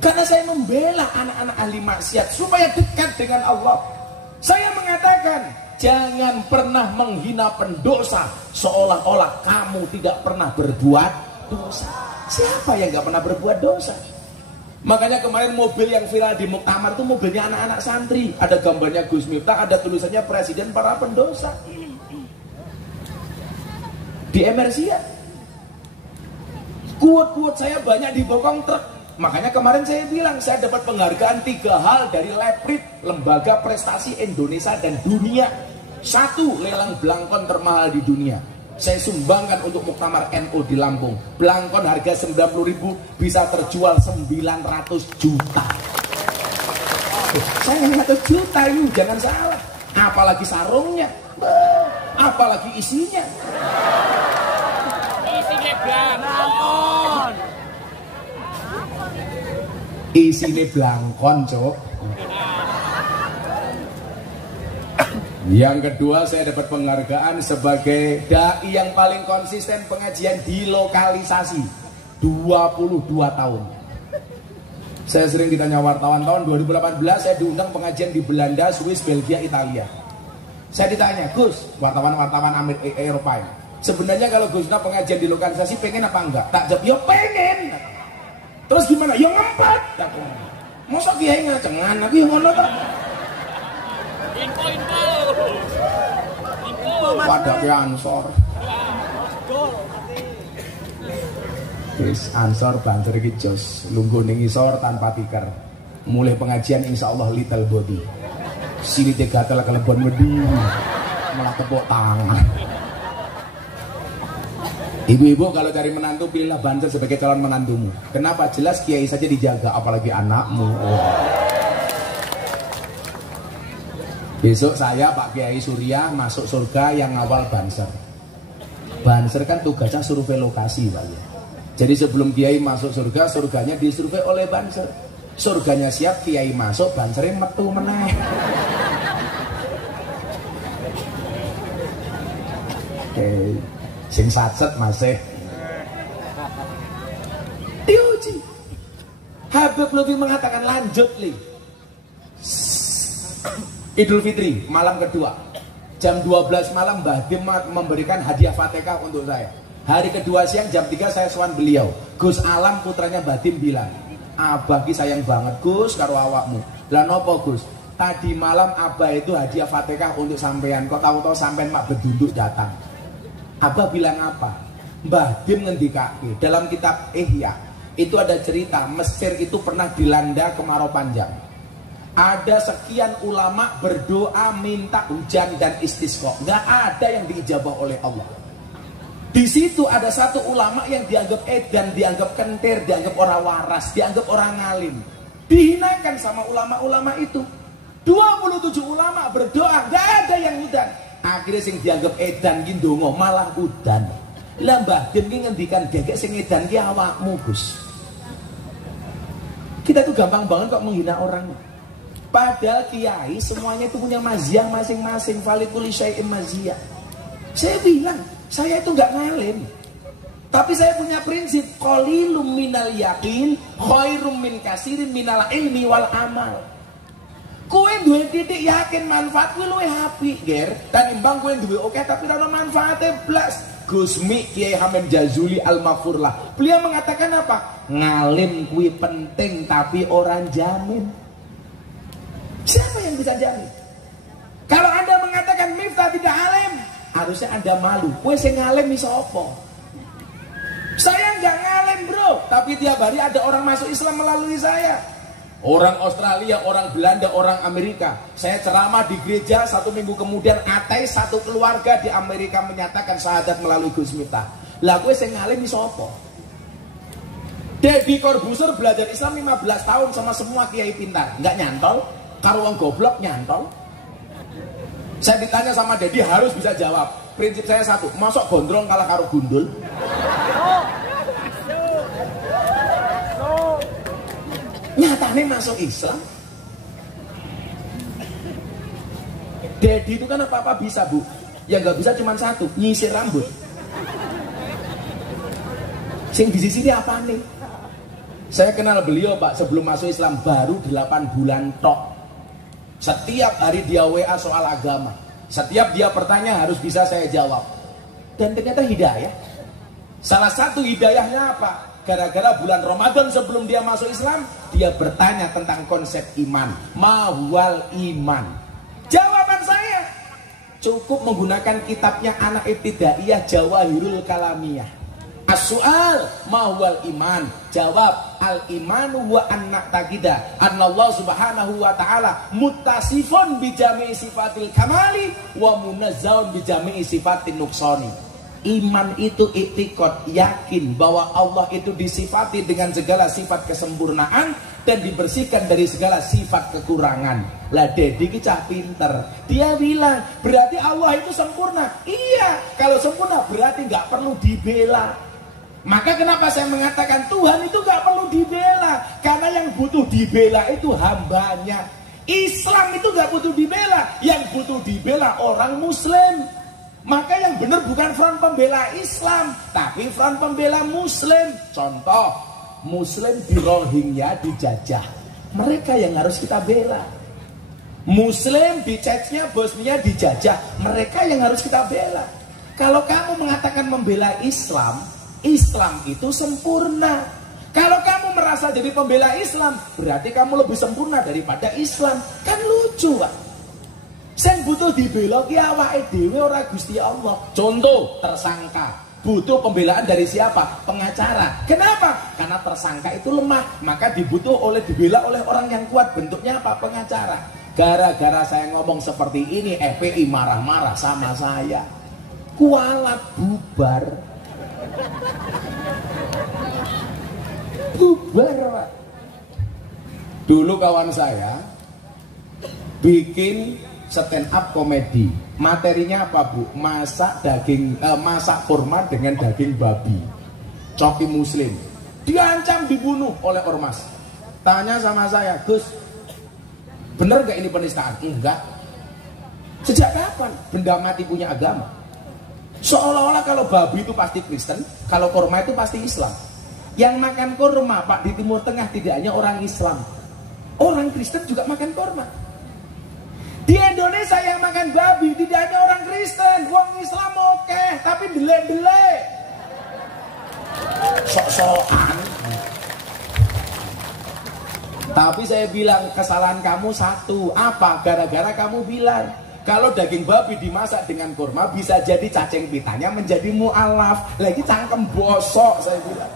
Karena saya membela anak-anak ahli maksiat supaya dekat dengan Allah. Saya mengatakan, jangan pernah menghina pendosa seolah-olah kamu tidak pernah berbuat dosa. Siapa yang gak pernah berbuat dosa? Makanya kemarin mobil yang viral di Muktamar itu mobilnya anak-anak santri. Ada gambarnya Gus Miftah, ada tulisannya Presiden para pendosa. Di Emersia kuat-kuat saya banyak di bokong truk. Makanya kemarin saya bilang saya dapat penghargaan 3 hal dari Leprit, Lembaga Prestasi Indonesia dan Dunia. 1, lelang belangkon termahal di dunia. Saya sumbangkan untuk Muktamar NU di Lampung. Belangkon harga 90.000 bisa terjual 900 juta. Saya 900 juta itu jangan salah. Apalagi sarungnya, apalagi isinya. Isine blangkon, Cok. Yang kedua, saya dapat penghargaan sebagai dai yang paling konsisten pengajian di lokalisasi 22 tahun. Saya sering ditanya wartawan, tahun 2018 saya diundang pengajian di Belanda, Swiss, Belgia, Italia. Saya ditanya, Gus, wartawan-wartawan Eropa ini, sebenarnya kalau Gusna pengajian di lokalisasi pengen apa enggak? Tak jawab, ya pengen. Terus gimana? Ya ngempet. Masa kiai ngacengan, aku yang ngono tak? Wadah ke Ansor. Wis Ansor banter iki jos, lungguh ning isor tanpa tikar. Mulai pengajian insyaallah little body. Sini gatel kelebon wedi. Malah tepuk tangan. Ibu-ibu kalau cari menantu pilihlah Banser sebagai calon menantumu. Kenapa? Jelas kiai saja dijaga, apalagi anakmu. Besok saya Pak Kiai Surya masuk surga yang awal Banser. Banser kan tugasnya survei lokasi Pak ya. Jadi sebelum kiai masuk surga, surganya disurvei oleh Banser. Surganya siap, kiai masuk, Bansernya metu meneh. Oke. Sing sacet masih diuji. Habib Lutfi mengatakan lanjut li. Idul Fitri malam kedua jam 12 malam Mbah Dim memberikan hadiah Fatihah untuk saya. Hari kedua siang jam 3 saya sowan beliau. Gus Alam putranya Mbah Dim bilang, Abah ki sayang banget Gus karo awakmu. Lah nopo Gus? Tadi malam Abah itu hadiah Fatihah untuk sampean. Kok tahu-tahu sampean mak bedunduk datang. Abah bilang apa? Mbah Dim ngendikake dalam kitab Ihya itu ada cerita Mesir itu pernah dilanda kemarau panjang. Ada sekian ulama berdoa minta hujan dan istisqa, nggak ada yang diijabah oleh Allah. Di situ ada satu ulama yang dianggap edan, dianggap kentir, dianggap orang waras, dianggap orang ngalim, dihinakan sama ulama-ulama itu. 27 ulama berdoa, gak ada yang udan. Akhirnya sing dianggap edan ki ndonga malah udan. Lah Mbah Dim ki ngendikan gegek sing edan ki awakmu, Gus. Kita tuh gampang banget kok menghina orang. Padahal kiai semuanya itu punya mazhab masing-masing. Falikuli syai'in mazhab. Saya bilang, saya itu nggak ngalim. Tapi saya punya prinsip qalilum minal yakin khairum min kasirin minal ilmi wal amal. Kowe duwe titik yakin manfaat kuwi luwih apik, Ger. Tanimbang kowe duwe oke tapi ora manfaate blas. Gusmi Kiai Hamid Jazuli Al-Maghfurlah. Beliau mengatakan apa? Ngalim kuwi penting tapi orang jamin. Siapa yang bisa jamin? Kalau Anda mengatakan Miftah tidak alim, harusnya Anda malu. Kowe sing ngalim iso apa? Saya nggak ngalim, bro, tapi tiap hari ada orang masuk Islam melalui saya. Orang Australia, orang Belanda, orang Amerika. Saya ceramah di gereja, 1 minggu kemudian ateis satu keluarga di Amerika menyatakan syahadat melalui Gus Miftah. Lah gue sing ngalim iso apa? Deddy Corbuzier belajar Islam 15 tahun sama semua kiai pintar, nggak nyantol. Karo wong goblok nyantol. Saya ditanya sama Deddy harus bisa jawab. Prinsip saya satu, masuk gondrong kalah karo gundul. Nyatanya masuk Islam. Deddy itu kan apa-apa bisa, Bu. Yang nggak bisa cuma satu, nyisir rambut. Sing di sini apa nih? Saya kenal beliau, Pak, sebelum masuk Islam baru 8 bulan tok. Setiap hari dia WA soal agama. Setiap dia bertanya harus bisa saya jawab. Dan ternyata hidayah. Salah satu hidayahnya apa? Gara-gara bulan Ramadan sebelum dia masuk Islam, dia bertanya tentang konsep iman. Mahwal iman. Jawaban saya cukup menggunakan kitabnya anak ibtidaiyah Jawahirul Kalamiyah. As-su'al mahwal iman. Jawab, al-imanu wa anna taqida annallahu subhanahu wa ta'ala muttasifun bi jami'i sifatil kamali wa munazzahun bi jami'i sifatin nuqsani. Iman itu iktikad, yakin bahwa Allah itu disifati dengan segala sifat kesempurnaan dan dibersihkan dari segala sifat kekurangan. Lah Deddy ki cah pinter. Dia bilang, berarti Allah itu sempurna. Iya, kalau sempurna berarti nggak perlu dibela. Maka kenapa saya mengatakan Tuhan itu nggak perlu dibela? Karena yang butuh dibela itu hambanya. Islam itu nggak butuh dibela, yang butuh dibela orang Muslim. Maka yang benar bukan front pembela Islam, tapi front pembela Muslim. Contoh, Muslim di Rohingya dijajah, mereka yang harus kita bela. Muslim di Chechnya, Bosnia dijajah, mereka yang harus kita bela. Kalau kamu mengatakan membela Islam, Islam itu sempurna. Kalau kamu merasa jadi pembela Islam, berarti kamu lebih sempurna daripada Islam. Kan lucu, Pak. Sing butuh dibela ki awake dhewe ora Gusti Allah. Contoh, tersangka butuh pembelaan dari siapa? Pengacara. Kenapa? Karena tersangka itu lemah, maka dibela oleh orang yang kuat. Bentuknya apa? Pengacara. Gara-gara saya ngomong seperti ini, FPI marah-marah sama saya. Kualat bubar. Bubar, Pak. Dulu kawan saya bikin stand up komedi. Materinya apa, Bu? Masak kurma dengan daging babi. Coki Muslim. Diancam dibunuh oleh ormas. Tanya sama saya, Gus, bener gak ini penistaan? Enggak. Sejak kapan benda mati punya agama? Seolah-olah kalau babi itu pasti Kristen, kalau kurma itu pasti Islam. Yang makan kurma, Pak, di Timur Tengah tidak hanya orang Islam, orang Kristen juga makan kurma. Di Indonesia yang makan babi tidak hanya orang Kristen, wong Islam oke, tapi delek-delek, sok-sokan. Tapi saya bilang kesalahan kamu satu, apa? Gara-gara kamu bilang kalau daging babi dimasak dengan kurma bisa jadi cacing pitanya menjadi mu'alaf. Lagi cangkem bosok, saya bilang.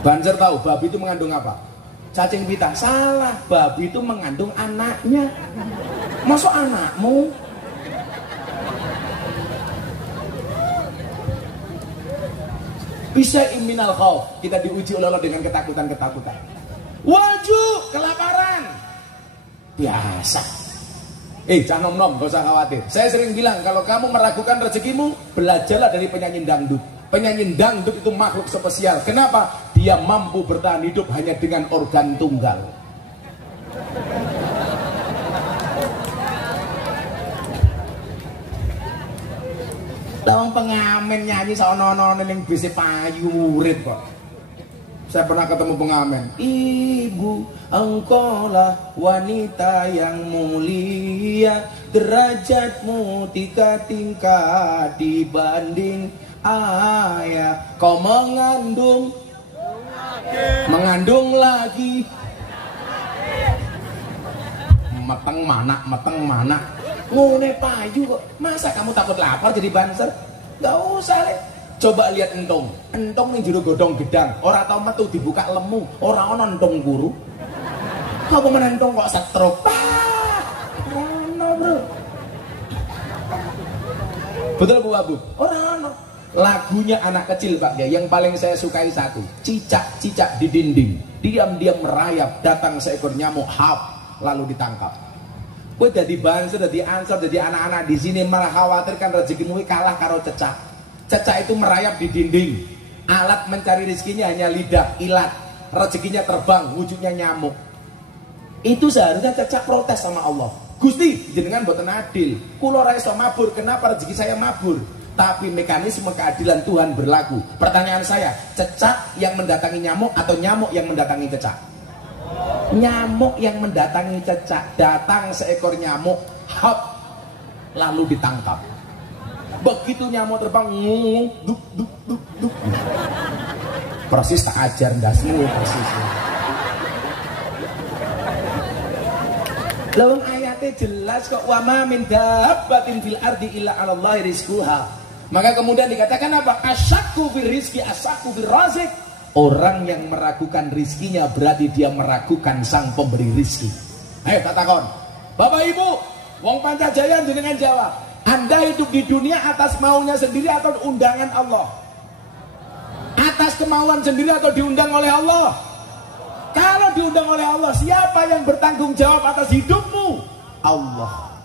Banser tahu babi itu mengandung apa? Cacing pita. Salah, babi itu mengandung anaknya. Masuk anakmu? Bisa iminal khauf. Kita diuji oleh Allah dengan ketakutan-ketakutan. Waju, kelaparan. biasa. Jangan nom, gak usah khawatir. Saya sering bilang kalau kamu meragukan rezekimu, belajarlah dari penyanyi dangdut. Penyanyi dangdut itu makhluk spesial. Kenapa? Dia mampu bertahan hidup hanya dengan organ tunggal. Lawang pengamen nyanyi sono-sono ning bisi payu urip kok. Saya pernah ketemu pengamen. Ibu, engkaulah wanita yang mulia, derajatmu 3 tingkat dibanding ayah. Kau mengandung lagi. Meteng mana. Ngune payu kok. Masa kamu takut lapar jadi banser? Gak usah le. Coba lihat entong ning jero godhong gedang, ora tau metu dibuka lemu, ora ana entong guru. Apa meneh entong kok stroke? Ono, Bro. Betul Bu Abu? Ora ono. Lagunya anak kecil Pak ya, yang paling saya sukai satu. Cicak-cicak di dinding, diam-diam merayap, datang seekor nyamuk, hap, lalu ditangkap. Kowe dadi banser, dadi ansor, dadi anak-anak di sini malah khawatirkan rezekimu kalah karo cecak. Cecak itu merayap di dinding. Alat mencari rezekinya hanya lidah, ilat. Rezekinya terbang, wujudnya nyamuk. Itu seharusnya cecak protes sama Allah. Gusti, jenengan mboten adil. Kula ra iso mabur, kenapa rezeki saya mabur? Tapi mekanisme keadilan Tuhan berlaku. Pertanyaan saya, cecak yang mendatangi nyamuk atau nyamuk yang mendatangi cecak? Nyamuk yang mendatangi cecak. Datang seekor nyamuk, hap, lalu ditangkap. Begitu nyamuk terbang, duk. Persis tak ajar ndasmu persis. Lawang ayatnya jelas kok, wa ma min dabbatin fil ardi illa 'alallahi rizquha. Maka kemudian dikatakan apa? Asyakku fil rizki, asyakku fil razik. Orang yang meragukan rizkinya berarti dia meragukan sang pemberi rizki. Ayo tak takon. Bapak Ibu, wong Pancajaya jenengan jawab. Anda hidup di dunia atas maunya sendiri atau undangan Allah? Atas kemauan sendiri atau diundang oleh Allah? Kalau diundang oleh Allah, siapa yang bertanggung jawab atas hidupmu? Allah.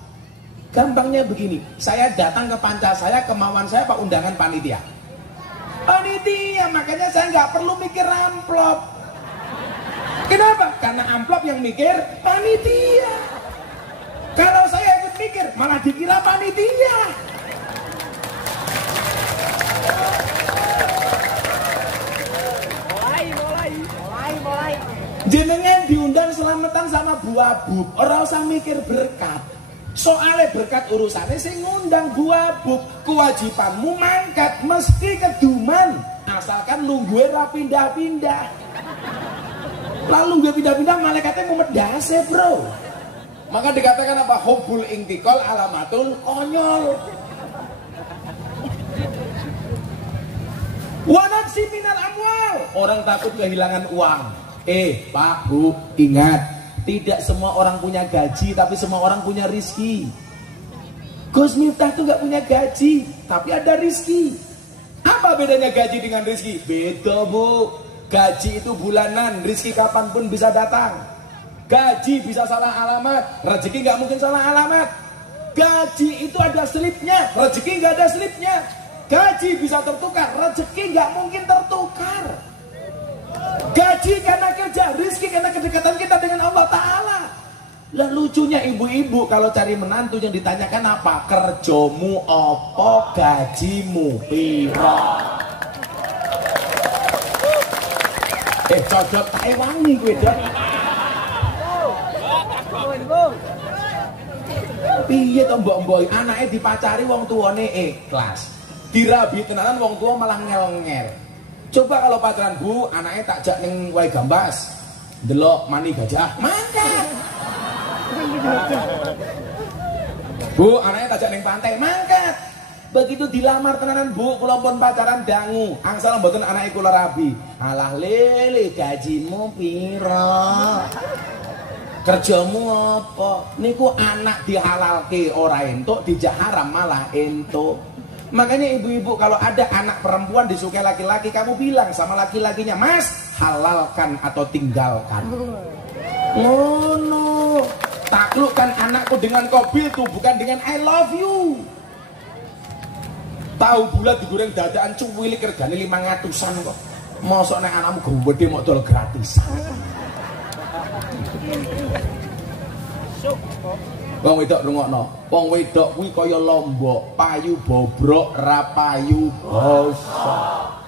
Gampangnya begini, saya datang ke panca saya, kemauan saya apa undangan panitia? Panitia, makanya saya nggak perlu mikir amplop. Kenapa? Karena amplop yang mikir panitia. Kalau saya ikut mikir, malah dikira panitia. Mulai. Jenengan diundang selamatan sama Bu Abu, orang usah mikir berkat. Soalnya berkat urusannya sing ngundang Bu Abu. Kewajibanmu mangkat mesti keduman, asalkan lungguhe ra pindah-pindah. Lalu gue pindah-pindah malaikatnya mau medase, Bro. Maka dikatakan apa? Hubbul intikal alamatul konyol. Wanaksi minal amwal. Orang takut kehilangan uang. Pak, Bu, ingat, tidak semua orang punya gaji, tapi semua orang punya rizki. Gus Miftah itu nggak punya gaji, tapi ada rizki. Apa bedanya gaji dengan rizki? Beda, Bu. Gaji itu bulanan, rizki kapanpun bisa datang. Gaji bisa salah alamat, rezeki nggak mungkin salah alamat. Gaji itu ada slipnya, rezeki nggak ada slipnya. Gaji bisa tertukar, rezeki nggak mungkin tertukar. Gaji karena kerja, rezeki karena kedekatan kita dengan Allah Ta'ala. Lah lucunya ibu-ibu kalau cari menantu yang ditanyakan apa? Kerjomu opo, gajimu piro? Cocok tae wangi gue dong. Piye to mbok-mbok anake dipacari wong tuane ikhlas. Dirabi tenanan wong tua malah ngel-ngel. Coba kalau pacaran Bu, anaknya tak jak ning wae gambas. Delok mani gajah, mangkat. Bu, anaknya tak jak ning pantai, mangkat. Begitu dilamar tenanan Bu, kula pun pacaran dangu. Angsal mboten anake kula rabi. Alah lele, gajimu piro? Kerjamu apa? Niku anak dihalalke ora entuk, dijak haram malah entuk. Makanya ibu-ibu kalau ada anak perempuan disukai laki-laki, kamu bilang sama laki-lakinya, Mas, halalkan atau tinggalkan. No. Taklukkan anakku dengan kobil tuh, bukan dengan I love you. Tahu bulat digoreng dadaan cuwilik regane 500-an kok. Mosok nek anakmu gede mau dol gratisan. Wong wedok rungokno. Wong wedok kuwi kaya lombok, payu bobrok, ra payu bosok.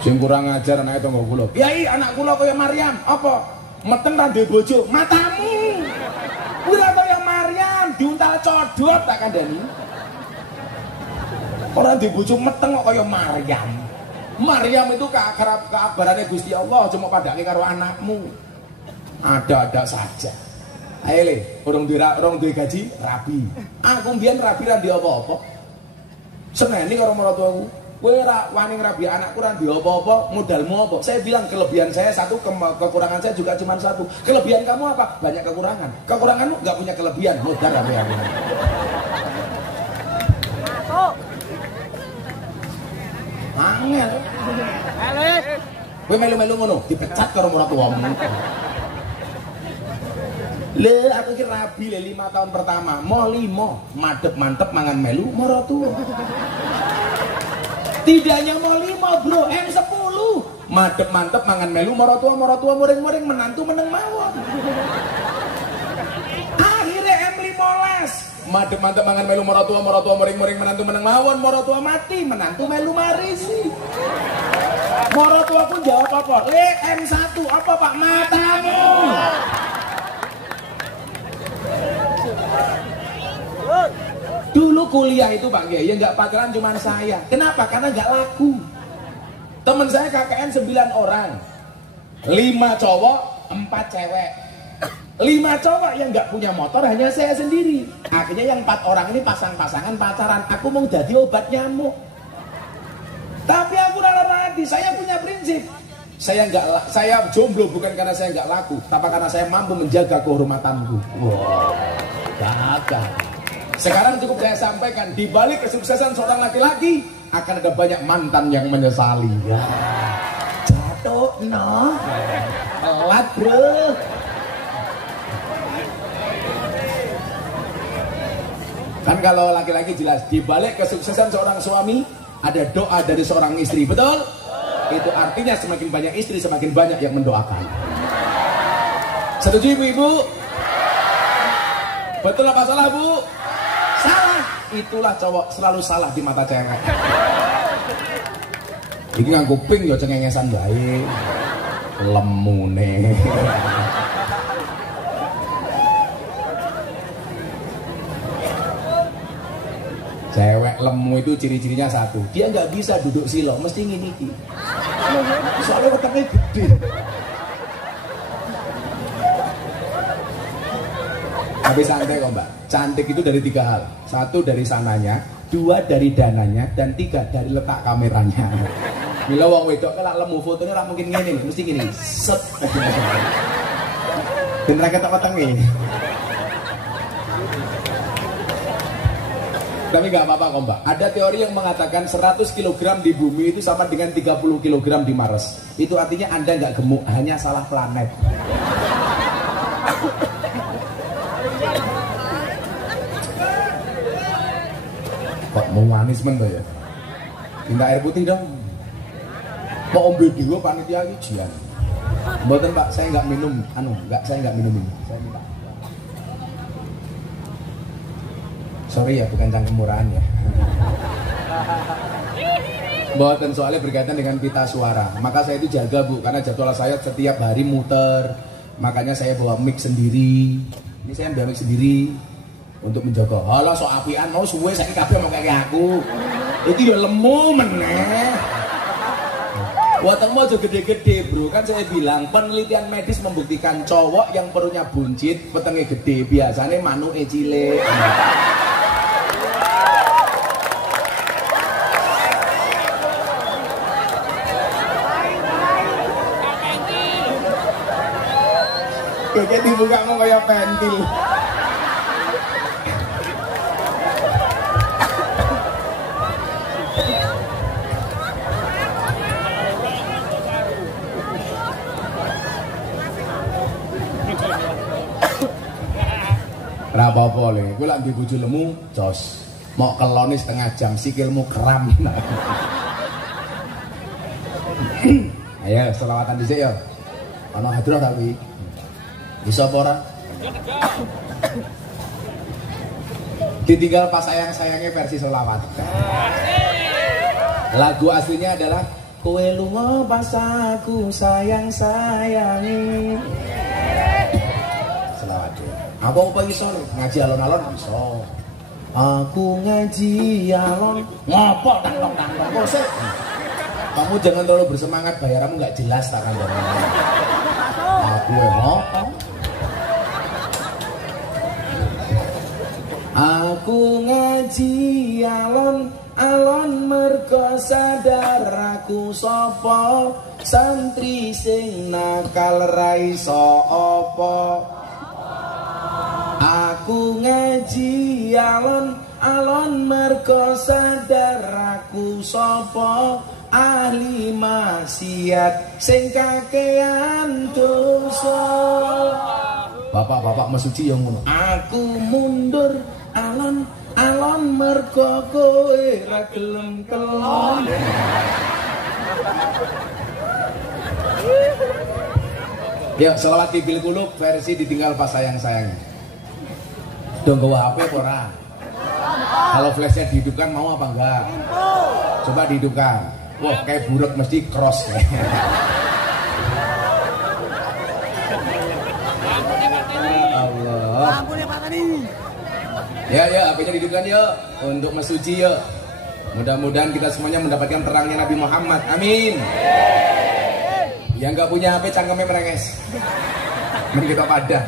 Sing kurang ajar anake tangga kula. Kiai, anak kula kaya Maryam. Apa? Meteng ra duwe bojo. Matamu. Kuwi ra kaya Maryam, diuntal codot tak kandhani. Ora duwe bojo meteng kok kaya Maryam. Maryam itu keakbarannya Gusti Allah, cuma padake karo anakmu. Ada-ada saja. Ayo le, orang duwe gaji rabi. Aku mbiyen rabi ra ndek apa-apa. Seneni karo maratuaku. Kowe ora wani ngrabi anakku ra ndek apa-apa, modalmu apa? Saya bilang kelebihan saya satu, kekurangan saya juga cuma satu. Kelebihan kamu apa? Banyak kekurangan. Kekuranganmu enggak punya kelebihan, modal rabi aku. Angel. Kowe melu-melu ngono, dipecat karo maratuamu. Le aku ki rabi le 5 tahun pertama, mau 5, madep mantep mangan melu maratuwa. Tidak hanya mau 5 bro, M10 madep mantep mangan melu maratuwa muring-muring menantu meneng mawon. Akhirnya M15 madep mantep mangan melu maratuwa muring-muring menantu meneng mawon, maratuwa mati menantu melu marisi. Maratuwa pun jawab apa? Le M1 apa Pak? Matamu. Dulu kuliah itu Pak Kiai, ya nggak pacaran cuma saya. Kenapa? Karena nggak laku. Temen saya KKN 9 orang, 5 cowok, 4 cewek. 5 cowok yang nggak punya motor hanya saya sendiri. Akhirnya yang 4 orang ini pasang-pasangan pacaran. Aku mau jadi obat nyamuk. Tapi aku rela hati, saya punya prinsip. Saya jomblo bukan karena saya nggak laku, tapi karena saya mampu menjaga kehormatanku. Wow, gagal. Sekarang cukup saya sampaikan, di balik kesuksesan seorang laki-laki akan ada banyak mantan yang menyesali. Ya. Jatuh, no. Telat, bro. Kan kalau laki-laki jelas, di balik kesuksesan seorang suami ada doa dari seorang istri, betul? Itu artinya semakin banyak istri, semakin banyak yang mendoakan. Setuju ibu-ibu? Betul apa salah bu? Salah. Itulah cowok selalu salah di mata cewek. Ini nganggo ping ya cengengesan bae. Lemune. Cewek lemu itu ciri-cirinya satu, dia nggak bisa duduk silo, mesti ngini ki. Soalnya otaknya gede. Tapi santai kok mbak, cantik itu dari 3 hal. 1 dari sananya, 2 dari dananya, dan 3 dari letak kameranya. Bila wong wedok kelak lemu fotonya ora mungkin ngene nih, mesti gini. Set. Dan ra ketok-ketenge. Tapi nggak apa-apa kok mbak. Ada teori yang mengatakan 100 kg di bumi itu sama dengan 30 kg di Mars. Itu artinya Anda nggak gemuk, hanya salah planet. Kok mau manis men ya? Minta air putih dong. Mau ombe dhewe panitia ujian. Mboten Pak, saya nggak minum. Saya nggak minum ini. Saya minta. Sorry ya, bukan cangkem murahan ya. Mboten, soalnya berkaitan dengan pita suara. Maka saya itu jaga bu, karena jadwal saya setiap hari muter. Makanya saya bawa mic sendiri. Ini saya bawa mic sendiri untuk menjaga. Halah so apian mau suwe saiki kabeh mau kayak aku. Iki yo lemu meneh. Watengmu aja gede-gede bro. Kan saya bilang penelitian medis membuktikan cowok yang perutnya buncit, wetenge gede, biasanya manuke cilik. Kayak dibuka mau kayak pentil. Ora apa-apa le, kowe lak ndek bojo lemu, jos. Mok kelone setengah jam sikilmu kram. Ayo selawatan dhisik ya. Ana hadrah ta kuwi? Bisa apa ora? Ditinggal pas sayang-sayangnya versi selawat. Lagu aslinya adalah kowe lunga pas aku sayang-sayangi. Selawat. Apa iso ngaji alon-alon iso. Aku ngaji alon ngopo tang-tang kok. Kamu jangan terlalu bersemangat, bayaranmu nggak jelas tak kan. Aku ngopo. Aku ngaji alon mergo sadar aku sapa santri sing nakal ra iso apa. Aku ngaji alon mergo sadar aku sapa ahli maksiat sing kakean dosa. Bapak-bapak mesuci yang ngono. Aku mundur alon mergo kowe ra gelem kelon. Ya, selawat bil qulub versi ditinggal pas sayang-sayang. Dong gawa HP apa ora? Kalau flashnya dihidupkan mau apa enggak? Coba dihidupkan. Wah, kayak buruk mesti cross. Allah. Ya, HP-nya dihidupkan yuk untuk mesuci yuk. Mudah-mudahan kita semuanya mendapatkan terangnya Nabi Muhammad. Amin. Yang nggak punya HP cangkemnya merenges. Mending kita padang.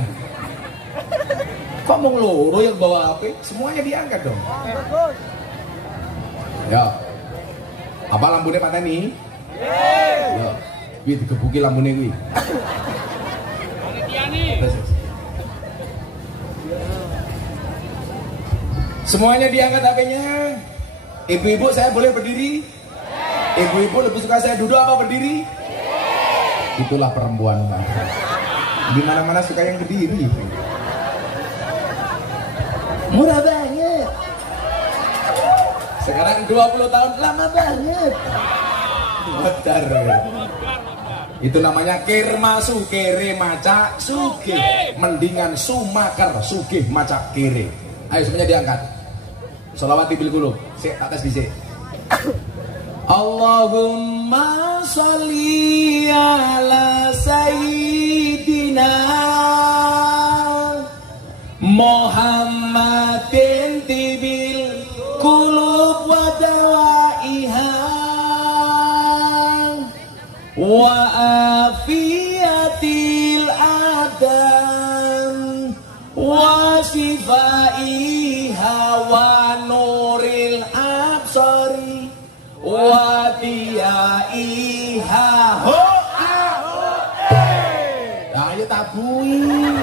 Kok mau ngeloro yang bawa HP? Semuanya diangkat dong. Ya. Apa lampunya pateni? Ya. Wih digebuki lampunya wih. Semuanya diangkat HP-nya. Ibu-ibu saya boleh berdiri? Ibu-ibu lebih suka saya duduk apa berdiri? Itulah perempuan. Di mana-mana suka yang berdiri. Murah banget. Sekarang 20 tahun lama banget. Modar. Itu namanya kirmasu kere maca sugih. Mendingan sumakar sugih maca kere. Ayo semuanya diangkat. Sholawati bil qulub. Sik tak tes dhisik. Allahumma sholli ala sayyidina Muhammadin tibil qulub wa dawaiha wa afiyatil adam wa shifaiha wa nuril absari wa diyaiha ho ayo tabui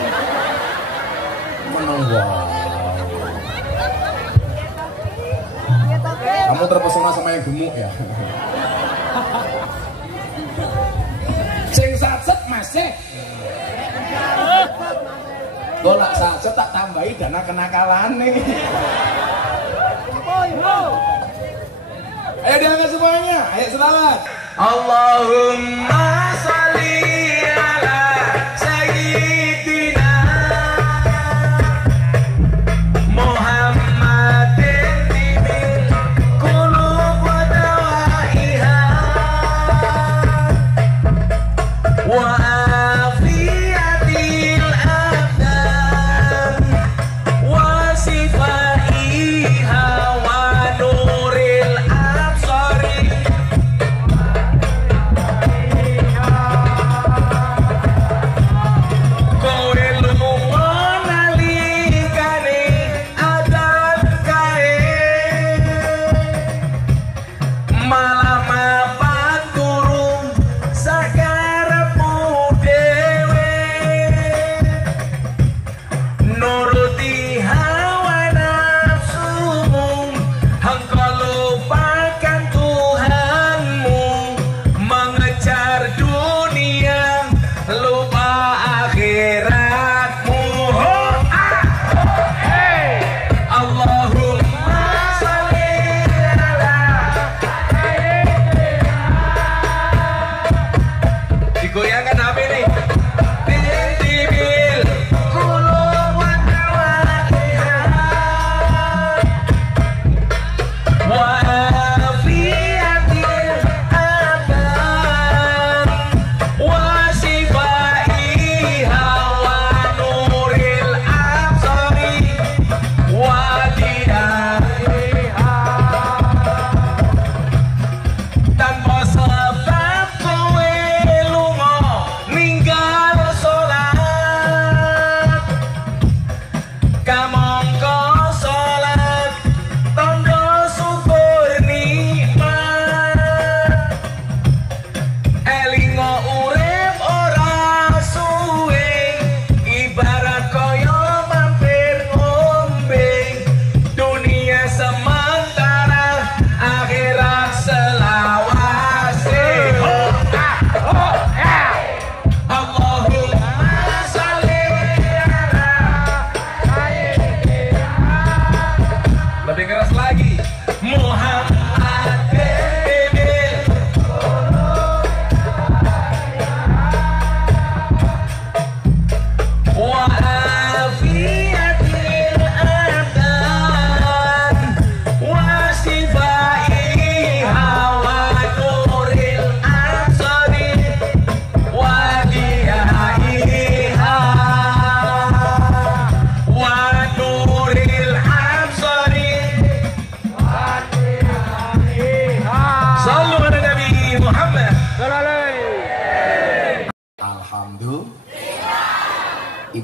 menunggu. Kamu terpesona sama yang gemuk ya? Sing sacet masih golak sacet tak tambahi dana kenakalan nih. Ayo diangkat semuanya, ayo selawat. Allahumma sholli ala sayyidina Muhammadin tibil qulub wa dawaiha wa afiyatil abdan wa sifaiha wa nuril absari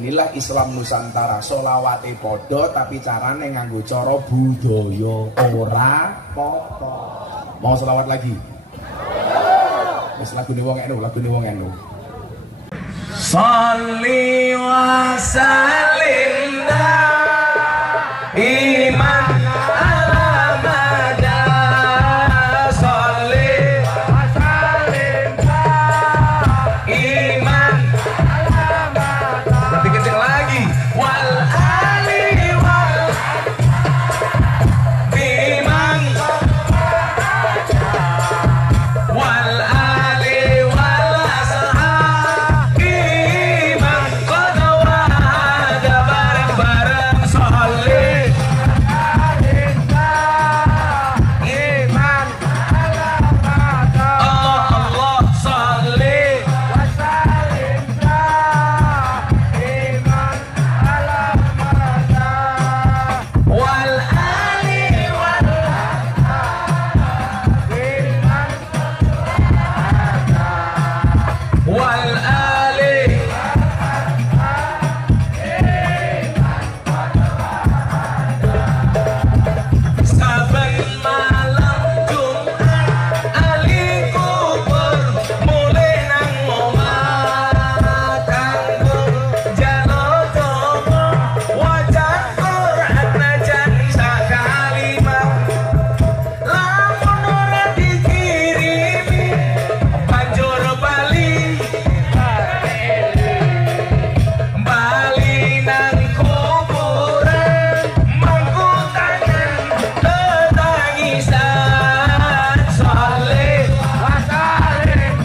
inilah Islam Nusantara. Solawate podo tapi carane nganggo cara budaya ora apa-apa. Mau selawat lagi? Wis lagune wong enu. Sholli wa sallim iman alamada. Sholli wa sallim iman alamada. Lebih kenceng lagi. Wal ali wal iman wal ali wal ashab iman qad wahada bareng-bareng. Sholli iman alamada. Allah sholli wa sallim iman alamada. Wal ali wal wal ali saben malam Jumat ali kubur mulai nang omah kanggo jalo coba wajah Quran najan sakalimah. Lamun ora dikirimi banjur bali nang kuburan mangku tangan tetangisan. Sholli wa sallim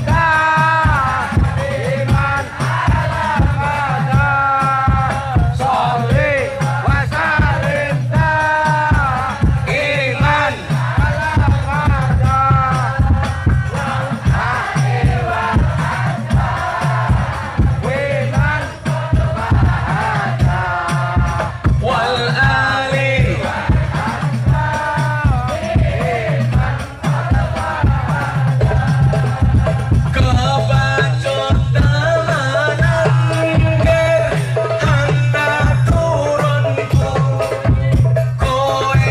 iman alamada. Sholli wa sallim iman alamada. Wal ali kebacut temenan ger anak turunku. Kowe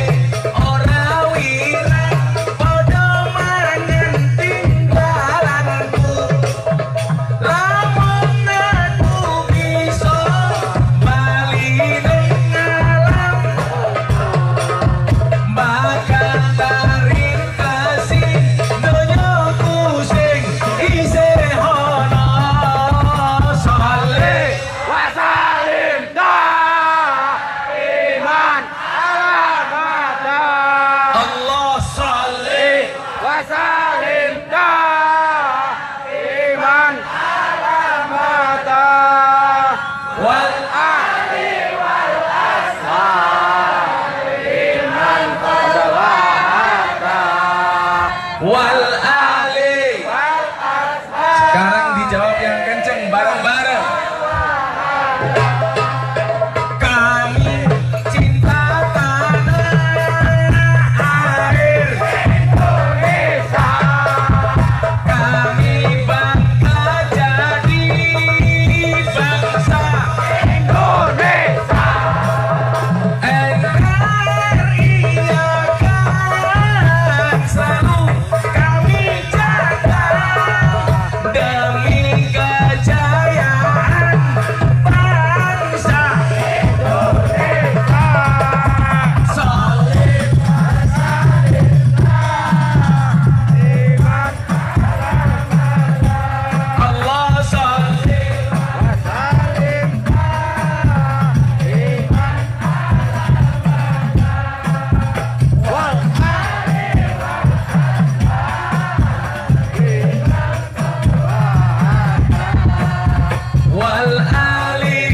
ora wireng padha mangan tinggalanku. Lamun aku bisa bali ning alam bakal tarik kasih donyaku sing isih ana. Sholli wa sallim iman alamada. Allah sholli wa sallim iman alamada. Wal ali wal ashab iman qad wahada. Wal ali wal ashab. Sekarang dijawab yang kenceng bareng-bareng. Kami cinta tanah air Indonesia. Kami bangga jadi bangsa Indonesia. NKRI akan selalu kami jaga demi kejayaan bangsa Indonesia. Sholli wa sallim iman alamada. Allah sholli wa sallim iman alamada. Wal ali wal wal ali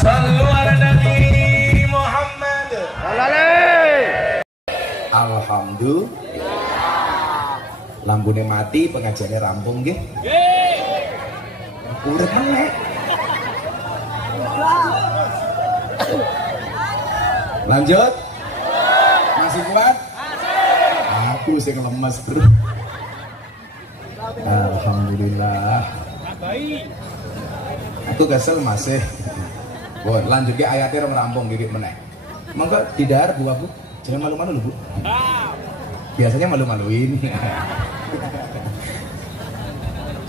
sallu ala nabi Muhammad. Alhamdulillah. Lambune mati pengajiannya rampung nggih. Udah kan nek. Lanjut. Masih kuat? Aku sing lemes, Bro. Alhamdulillah. Aku kesel masih. Bon, lanjut ke ayatnya merampung dikit meneh. Mangga didahar Bu Abu. Jangan malu-malu loh Bu. Biasanya malu-maluin.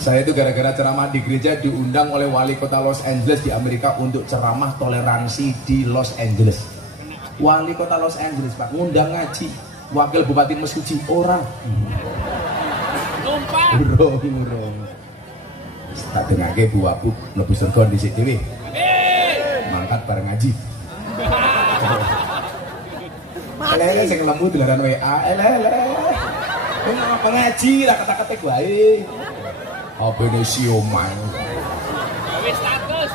Saya itu gara-gara ceramah di gereja diundang oleh wali kota Los Angeles di Amerika untuk ceramah toleransi di Los Angeles. Wali kota Los Angeles Pak ngundang ngaji, wakil bupati Mesuji orang. Urung. Tak dengake Bu Abu lebih surga di sini dewe. Mangkat bareng ngaji. Elele sing lembu dolaran WA, elele. Apa ngaji lah kata-kata wae. Apa ini siomay? Wis status.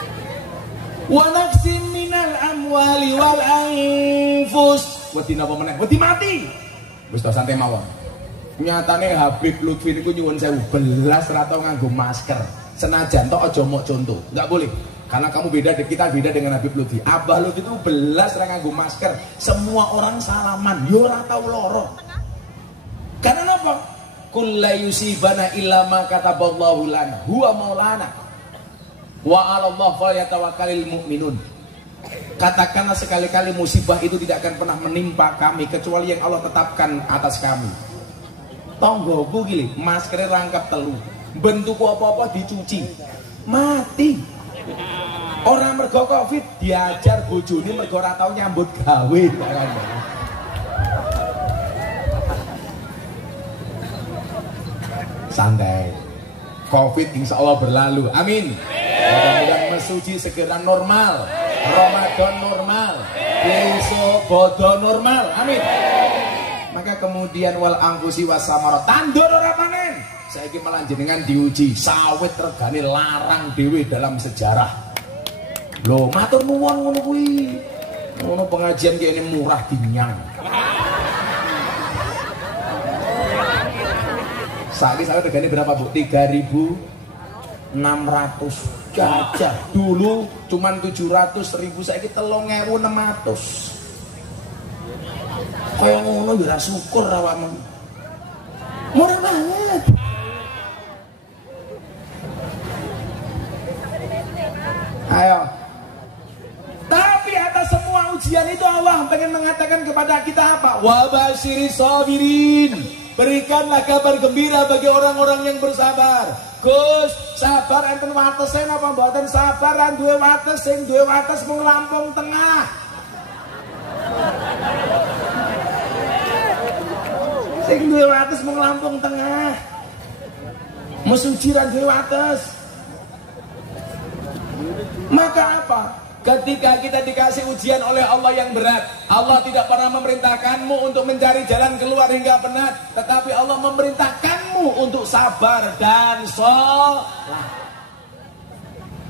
Wa naqsim minal amwali wal anfus. Wedi napa meneh? Wedi mati. Wis to santai mawon. Nyatane Habib Lutfi niku nyuwun sewu belas ra tau nganggo masker. Senajan tok aja mok contoh. Enggak boleh. Karena kamu beda, kita beda dengan Habib Lutfi. Abah Lutfi itu belas ra nganggo masker. Semua orang salaman, yo ora tau loro. Karena apa? Kul la yusibana illa ma kataballahu lana huwa maulana wa 'ala Allah falyatawakkalul mu'minun. Katakanlah sekali-kali musibah itu tidak akan pernah menimpa kami kecuali yang Allah tetapkan atas kami. Tonggoku gini, maskernya rangkap telu, bentuk apa-apa dicuci, mati. Orang mergo Covid diajar bojone mergo ora tau nyambut gawe. Santai, Covid insya Allah berlalu, amin. Mudah-mudahan Mesuji segera normal, Ramadan normal, besok bodo normal, amin. Maka kemudian wal angkusi wasamara tandur ora panen. Saiki malah jenengan diuji sawit regane larang dhewe dalam sejarah. Loh, matur nuwun ngono kuwi. Ngono pengajian kene murah dinyang. Saat ini saya regane berapa Bu? 3.600 gajah. Dulu cuman 700.000, saya ini 3.600. Kayak ngono ya syukur awakmu. Murah banget. Ayo. Tapi atas semua ujian itu Allah pengen mengatakan kepada kita apa? Wa basyiris sabirin. Berikanlah kabar gembira bagi orang-orang yang bersabar. Gus, sabar enten watesen apa mboten sabar lan duwe wates, sing duwe wates mung Lampung Tengah. Sing duwe wates mung Lampung Tengah. Mesuji lan duwe wates. Maka apa? Ketika kita dikasih ujian oleh Allah yang berat, Allah tidak pernah memerintahkanmu untuk mencari jalan keluar hingga penat, tetapi Allah memerintahkanmu untuk sabar dan sholat.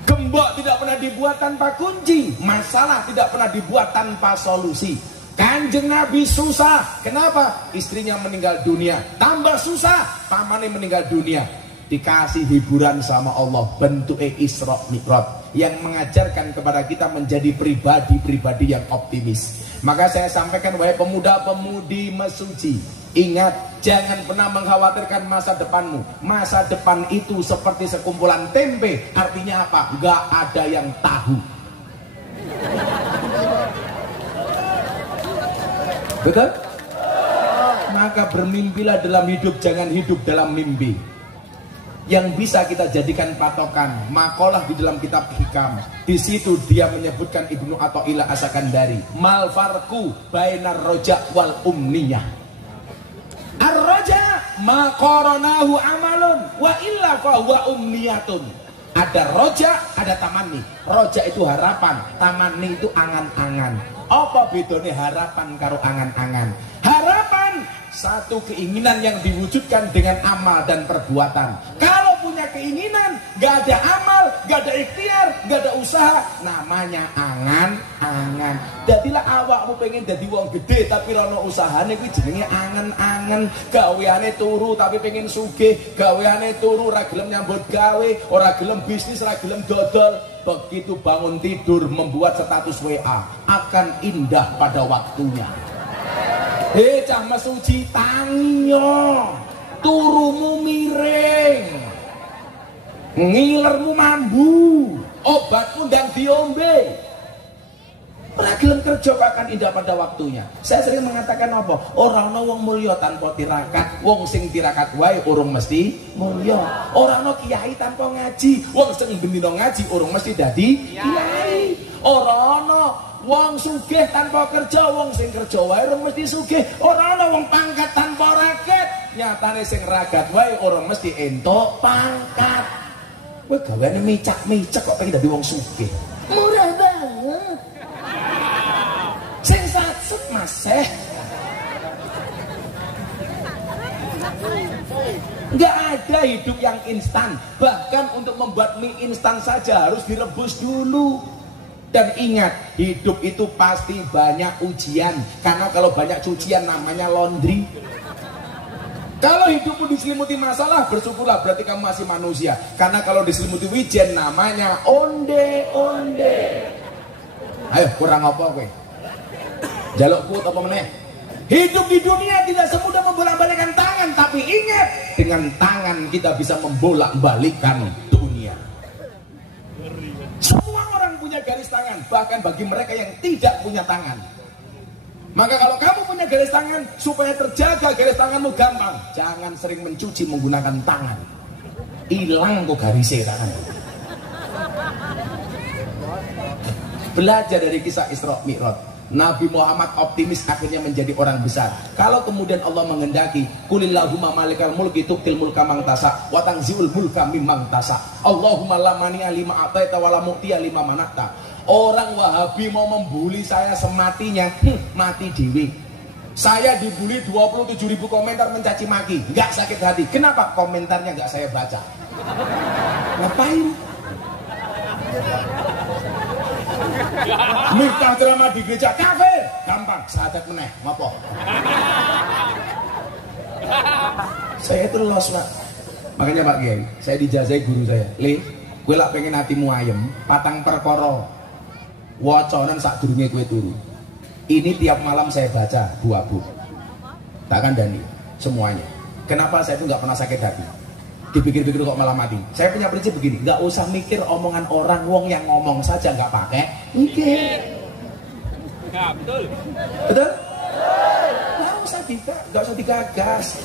Gembok tidak pernah dibuat tanpa kunci, masalah tidak pernah dibuat tanpa solusi. Kanjeng Nabi susah, kenapa? Istrinya meninggal dunia, tambah susah, pamannya meninggal dunia. Dikasih hiburan sama Allah, bentuknya Isra Mi'raj yang mengajarkan kepada kita menjadi pribadi-pribadi yang optimis. Maka saya sampaikan, wahai pemuda-pemudi Mesuji, ingat, jangan pernah mengkhawatirkan masa depanmu. Masa depan itu seperti sekumpulan tempe. Artinya apa? Gak ada yang tahu. Betul? Maka bermimpilah dalam hidup, jangan hidup dalam mimpi. Yang bisa kita jadikan patokan makalah di dalam kitab Hikam. Di situ dia menyebutkan Ibnu Athaillah As-Sakandari, mal farqu bainar roja wal umniyah. Ar-roja ma qaranahu amalun wa illa fa huwa umniyatun. Ada roja, ada tamanni. Roja itu harapan, tamanni itu angan-angan. Apa bedanya harapan karo angan-angan? Harapan satu keinginan yang diwujudkan dengan amal dan perbuatan. Kalau punya keinginan, gak ada amal, gak ada ikhtiar, gak ada usaha, namanya angan-angan. Jadilah awakmu pengen jadi wong gede tapi rono usahane kuwi jenenge angen-angen. Gaweane turu tapi pengen sugih, gaweane turu ora gelem nyambut gawe, ora gelem bisnis, ora gelem dodol. Begitu bangun tidur membuat status WA, akan indah pada waktunya. Cah Mesuji tangiyo, turumu miring, ngilermu mambu, obatmu ndang diombe. Ora gelem kerja akan indah pada waktunya. Saya sering mengatakan apa? Ora ana wong mulya tanpa tirakat, wong sing tirakat wae urung mesti mulya. Ora ana kiai tanpa ngaji, wong sing bendina ngaji urung mesti dadi kiai. Ora ana wong sugih tanpa kerja, wong sing kerja wae urung mesti sugih. Ora ana wong pangkat tanpa raket, nyatane sing ragat wae urung mesti entuk pangkat. Kowe gaweane micak-micak kok pengen dadi wong sugih. Murah banget. Sing satset masih nggak ada hidup yang instan. Bahkan untuk membuat mie instan saja harus direbus dulu. Dan ingat, hidup itu pasti banyak ujian. Karena kalau banyak cucian namanya laundry. Kalau hidupmu diselimuti masalah, bersyukurlah, berarti kamu masih manusia. Karena kalau diselimuti wijen namanya onde-onde. Ayo, kurang apa kowe? Jaluk kuat apa meneh? Hidup di dunia tidak semudah membolak-balikkan tangan, tapi ingat, dengan tangan kita bisa membolak-balikkan dunia. Semua orang punya garis tangan, bahkan bagi mereka yang tidak punya tangan. Maka kalau kamu punya garis tangan, supaya terjaga garis tanganmu gampang, jangan sering mencuci menggunakan tangan. Hilang kok garisnya tangan. Belajar dari kisah Isra Mi'raj. Nabi Muhammad optimis akhirnya menjadi orang besar. Kalau kemudian Allah menghendaki, kulillahumma malikal mulki tu'til mulka man tasha wa tanzi'ul mulka mimman tasha. Allahumma la mani'a lima ataita wa la mu'tiya lima manakta. Orang Wahabi mau membuli saya sematinya, mati dewe. Saya dibully 27.000 komentar mencaci maki, nggak sakit hati. Kenapa? Komentarnya nggak saya baca. Ngapain? Miftah ceramah di gereja kafir, gampang, syahadat meneh, ngopo? Saya itu los Pak. Makanya Pak Kiai, saya dijazai guru saya. Le, gue lak pengen hatimu ayem, patang perkara wacanan sak durunge kowe turu. Ini tiap malam saya baca 2 buku. Tak kandani semuanya. Kenapa saya itu nggak pernah sakit hati? Dipikir-pikir kok malah mati. Saya punya prinsip begini, nggak usah mikir omongan orang, wong yang ngomong saja nggak pakai mikir. Ya, betul. Betul? Nggak usah digagas.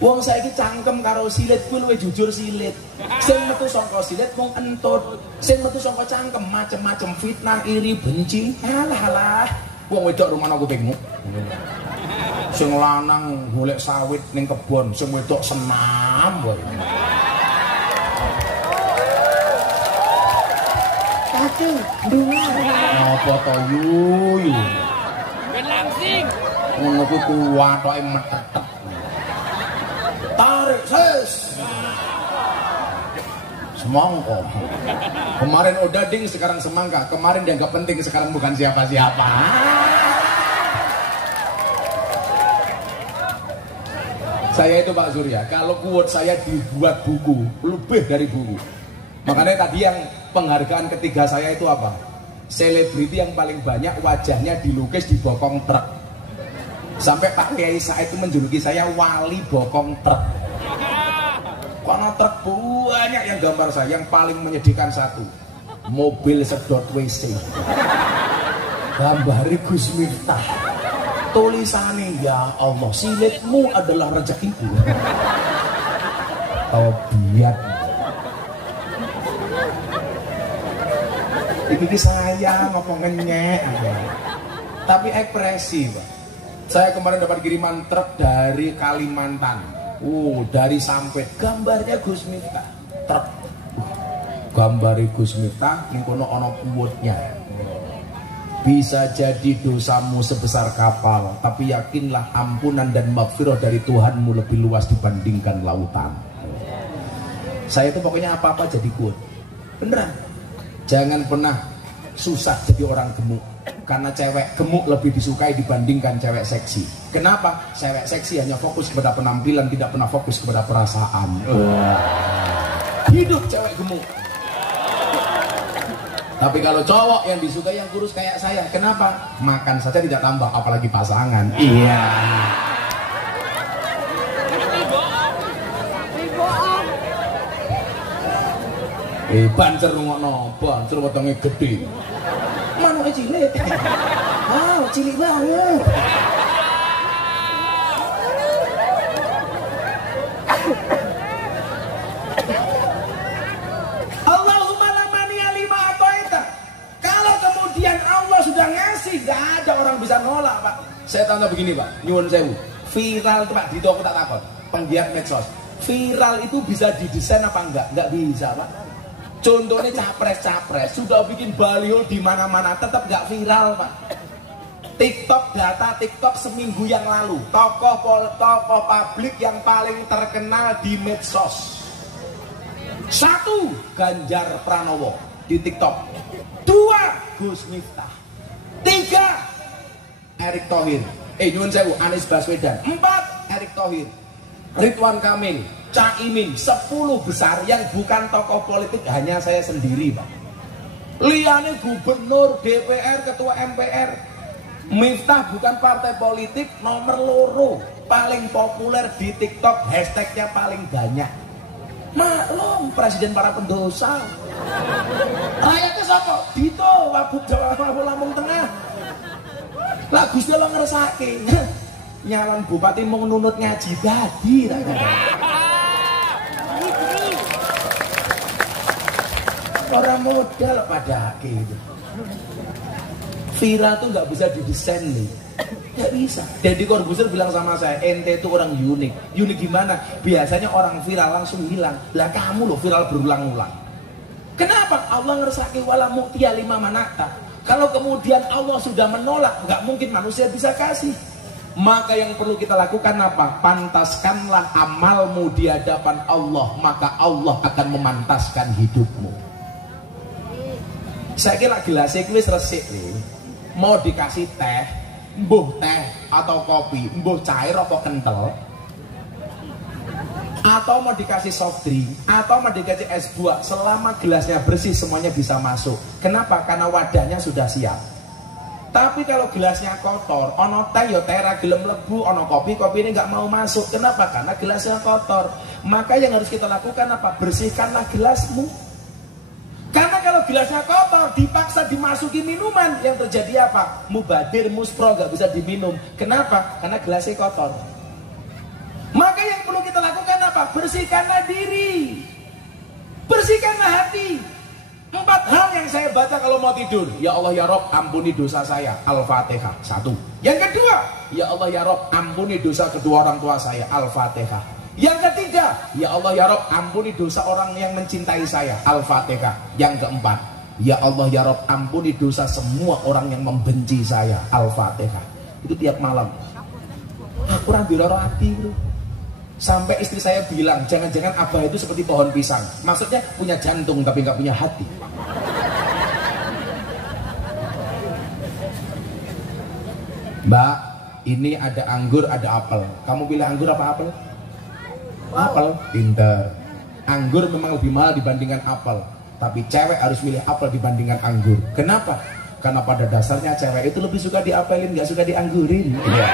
Wong saiki cangkem karo silit, kuwi luwih jujur silit. Sing metu saka silit mung entut, sing metu saka cangkem macem-macem fitnah, iri, benci. Alah. Wong wedok rumana kupingmu. Sing lanang golek sawit ning kebon, sing wedok senam wae. Tapi ndunga apa to yuyu? Ben langsing. Ngono ku kuwatoke metetet. Tarik ses. Semangka. Kemarin odading sekarang semangka, kemarin dianggap penting sekarang bukan siapa-siapa. Saya itu Pak Surya, kalau quote saya dibuat buku, lebih dari buku. Makanya tadi yang penghargaan ketiga saya itu apa? Selebriti yang paling banyak wajahnya dilukis di bokong truk. Sampai Pak Kiai Said itu menjuluki saya wali bokong truk. Karena truk banyak yang gambar saya, yang paling menyedihkan satu, mobil sedot WC. Gambari Gus Miftah. Tulisannya, ya Allah, silitmu adalah rezekiku. Tobiat. Ini saya ngomong ngenyek. Tapi ekspresi Pak. Saya kemarin dapat kiriman truk dari Kalimantan. Dari Sampit. Gambarnya Gus Miftah. Truk. Gambari Gus Miftah, ini kono ono quote-nya. Bisa jadi dosamu sebesar kapal, tapi yakinlah ampunan dan maghfirah dari Tuhanmu lebih luas dibandingkan lautan. Saya itu pokoknya apa-apa jadi kuat. Beneran. Jangan pernah susah jadi orang gemuk. Karena cewek gemuk lebih disukai dibandingkan cewek seksi. Kenapa? Cewek seksi hanya fokus kepada penampilan, tidak pernah fokus kepada perasaan. Hidup cewek gemuk. Tapi kalau cowok yang disukai yang kurus kayak saya, kenapa? Makan saja tidak tambah, apalagi pasangan. Iya. Bancer ngono, bancer wetenge gede. Manuke cilik. Wow, cilik banget. Allahumma lamani lima ataita. Kalau kemudian Allah sudah ngasih, gak ada orang bisa nolak, Pak. Saya tanya begini, Pak, nyuwun sewu. Viral itu Pak, Dito aku tak takut. Penggiat medsos. Viral itu bisa didesain apa enggak? Enggak bisa, Pak. Contohnya capres-capres sudah bikin baliho di mana-mana tetap enggak viral, Pak. TikTok, data TikTok seminggu yang lalu, tokoh publik yang paling terkenal di medsos. 1. Ganjar Pranowo di TikTok. 2. Gus Miftah. 3. Erick Thohir. Nyuwun sewu, Anies Baswedan. 4. Erick Thohir. Ridwan Kamil, Caimin, 10 besar yang bukan tokoh politik hanya saya sendiri, Pak. Liane gubernur, DPR, ketua MPR. Miftah bukan partai politik, nomor loro paling populer di TikTok, hashtagnya paling banyak. Maklum presiden para pendosa. Rakyatnya siapa? Dito, Wabub Jawa Lampung Tengah. Lagu sudah lo ngeresake. Nyalan bupati mau nunut ngaji tadi. Orang modal pada gitu. Viral tuh nggak bisa didesain nih, nggak bisa. Deddy Corbuzier bilang sama saya, ente itu orang unik. Unik gimana? Biasanya orang viral langsung hilang. Lah kamu loh viral berulang-ulang. Kenapa? Allah ngeresaki wala mu'tiya lima manakta. Kalau kemudian Allah sudah menolak, nggak mungkin manusia bisa kasih. Maka yang perlu kita lakukan apa? Pantaskanlah amalmu di hadapan Allah, maka Allah akan memantaskan hidupmu. Saya kira gelasnya wis resik nih. Mau dikasih teh, mbuh teh atau kopi, mbuh cair atau kental, atau mau dikasih soft drink, atau mau dikasih es buah, selama gelasnya bersih semuanya bisa masuk. Kenapa? Karena wadahnya sudah siap. Tapi kalau gelasnya kotor, ono teh ya teh ra gelem mlebu, ono kopi ini nggak mau masuk. Kenapa? Karena gelasnya kotor. Maka yang harus kita lakukan apa? Bersihkanlah gelasmu. Karena kalau gelasnya kotor, dipaksa dimasuki minuman, yang terjadi apa? Mubadir, muspro, nggak bisa diminum. Kenapa? Karena gelasnya kotor. Maka yang perlu kita lakukan apa? Bersihkanlah diri, bersihkanlah hati. 4 hal yang saya baca kalau mau tidur. Ya Allah ya Rob, ampuni dosa saya. Al-Fatihah. 1. Yang kedua, ya Allah ya Rob, ampuni dosa kedua orang tua saya. Al-Fatihah. Yang ketiga, ya Allah ya Rob, ampuni dosa orang yang mencintai saya. Al-Fatihah. Yang keempat, ya Allah ya Rob, ampuni dosa semua orang yang membenci saya. Al-Fatihah. Itu tiap malam. Aku rabi loro hati, bro. Sampai istri saya bilang, jangan-jangan abah itu seperti pohon pisang. Maksudnya punya jantung tapi nggak punya hati. Mbak, ini ada anggur, ada apel. Kamu pilih anggur apa apel? Apel. Pinter. Anggur memang lebih mahal dibandingkan apel. Tapi cewek harus milih apel dibandingkan anggur. Kenapa? Karena pada dasarnya cewek itu lebih suka diapelin, nggak suka dianggurin. Iya.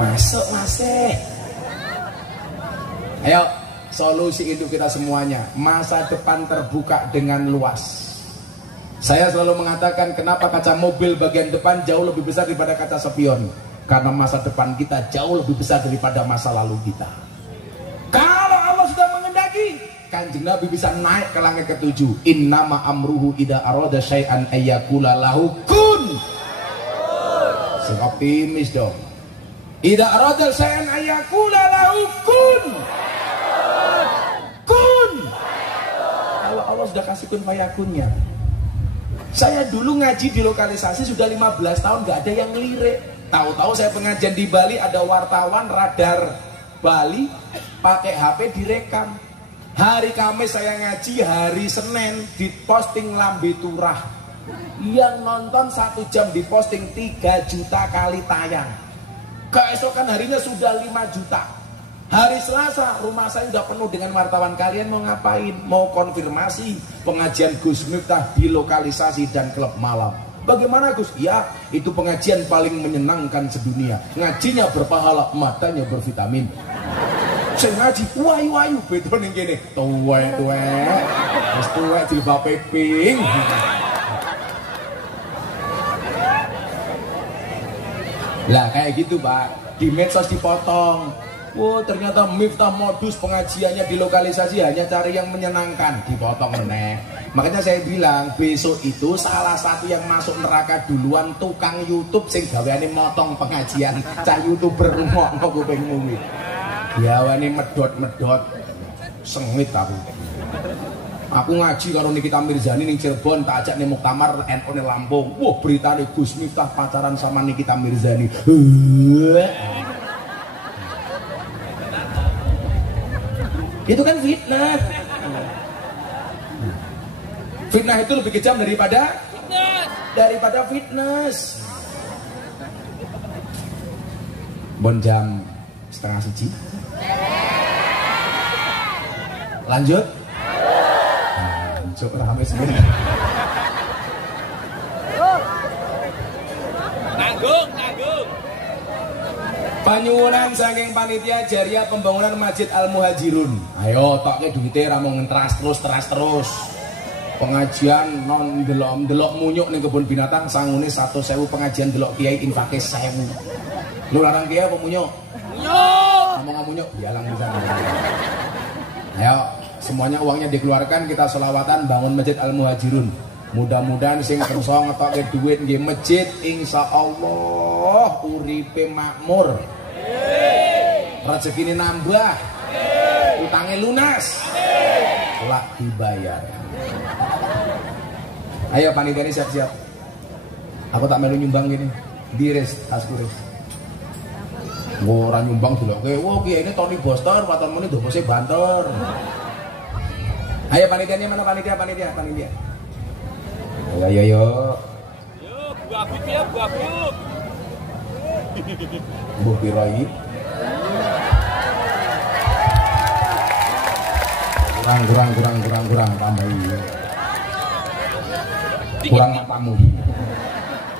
Masuk masih. Ayo, solusi hidup kita semuanya. Masa depan terbuka dengan luas. Saya selalu mengatakan, kenapa kaca mobil bagian depan jauh lebih besar daripada kaca spion? Karena masa depan kita jauh lebih besar daripada masa lalu kita. Kalau Allah sudah mengendaki, Kanjeng Nabi bisa naik ke langit ke-7. Innama amruhu idza arada syai'an ayyakula lahu kun. Sing optimis dong. Idza arada syai'an ayyakula lahu kun. Kun. Kalau Allah sudah kasih kun fayakunnya. Saya dulu ngaji di lokalisasi sudah 15 tahun gak ada yang ngelirik. Tahu-tahu saya pengajian di Bali, ada wartawan radar Bali pakai HP direkam. Hari Kamis saya ngaji, hari Senin diposting lambe turah. Yang nonton 1 jam diposting 3 juta kali tayang. Keesokan harinya sudah 5 juta. Hari Selasa rumah saya sudah penuh dengan wartawan. Kalian mau ngapain? Mau konfirmasi pengajian Gus Miftah di lokalisasi dan klub malam. Bagaimana Gus? Ya, itu pengajian paling menyenangkan sedunia. Ngajinya berpahala, matanya bervitamin. Sing ngaji wayu-wayu beda ning kene. Tuwek-tuwek. Wis tuwek jilbabe pink. Lah kayak gitu Pak, di medsos dipotong. Oh ternyata Miftah modus pengajiannya di lokalisasi hanya cari yang menyenangkan, dipotong meneh. Makanya saya bilang besok itu salah satu yang masuk neraka duluan tukang YouTube sing gaweane motong pengajian. Cah YouTuber ngomong kupingmu. Gaweane medot-medot sengit aku. Aku ngaji karo Nikita Mirzani ning Cirebon, tak ajak ning muktamar NU ning Lampung. Wah, beritane Gus Miftah pacaran sama Nikita Mirzani. Itu kan fitnah. Fitnah itu lebih kejam daripada fitness. Bon jam 12:30. Lanjut. Lanjut rame semua. Nanggung. Panyuwunan saking panitia Jariah pembangunan Masjid Al Muhajirun. Ayo tokke duwite ra mung teras terus. Pengajian non delok munyuk ning kebun binatang sangune 100.000 pengajian delok kiai infake 1.000. Lu larang kiai apa munyuk? Munyuk. Ngomong munyuk bialang bisa. Ayo semuanya uangnya dikeluarkan, kita selawatan bangun Masjid Al Muhajirun. Mudah-mudahan sing kersa ngetokke duit nggih masjid insyaallah uripe makmur. Rezekine nambah. Utangnya lunas. Kelak dibayar. Ayo panitia ini siap-siap. Aku tak melu nyumbang gini. Dires, askuris. Ora nyumbang deloke. Wah, kiai ini Tony Boster, patonmu ini dopose banter. Ayo panitianya mana panitia. Ayo. Yuk, buah ya, buah. Buah pirai. Kurang tambahin. Kurang matamu.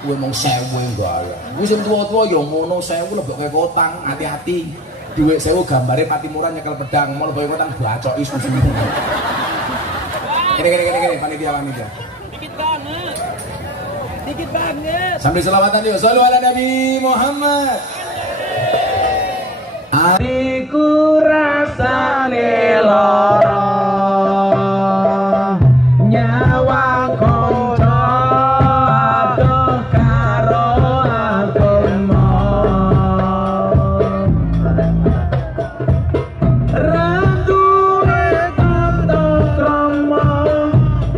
Kowe mung 1.000 enggak ya. Kowe sing tuwa-tuwa ya ngono 1.000 lebok kaya kotang, hati-hati. Dhuwit 1.000 gambare Patimura nyekel pedang, mau lebok kotang bacoki susu. Kene panitia. Dikit banget. Sambil selawatan yuk. Shallu ala Nabi Muhammad. Ariku rasane lara nyawa kanca adoh karo agama ratuwe tata krama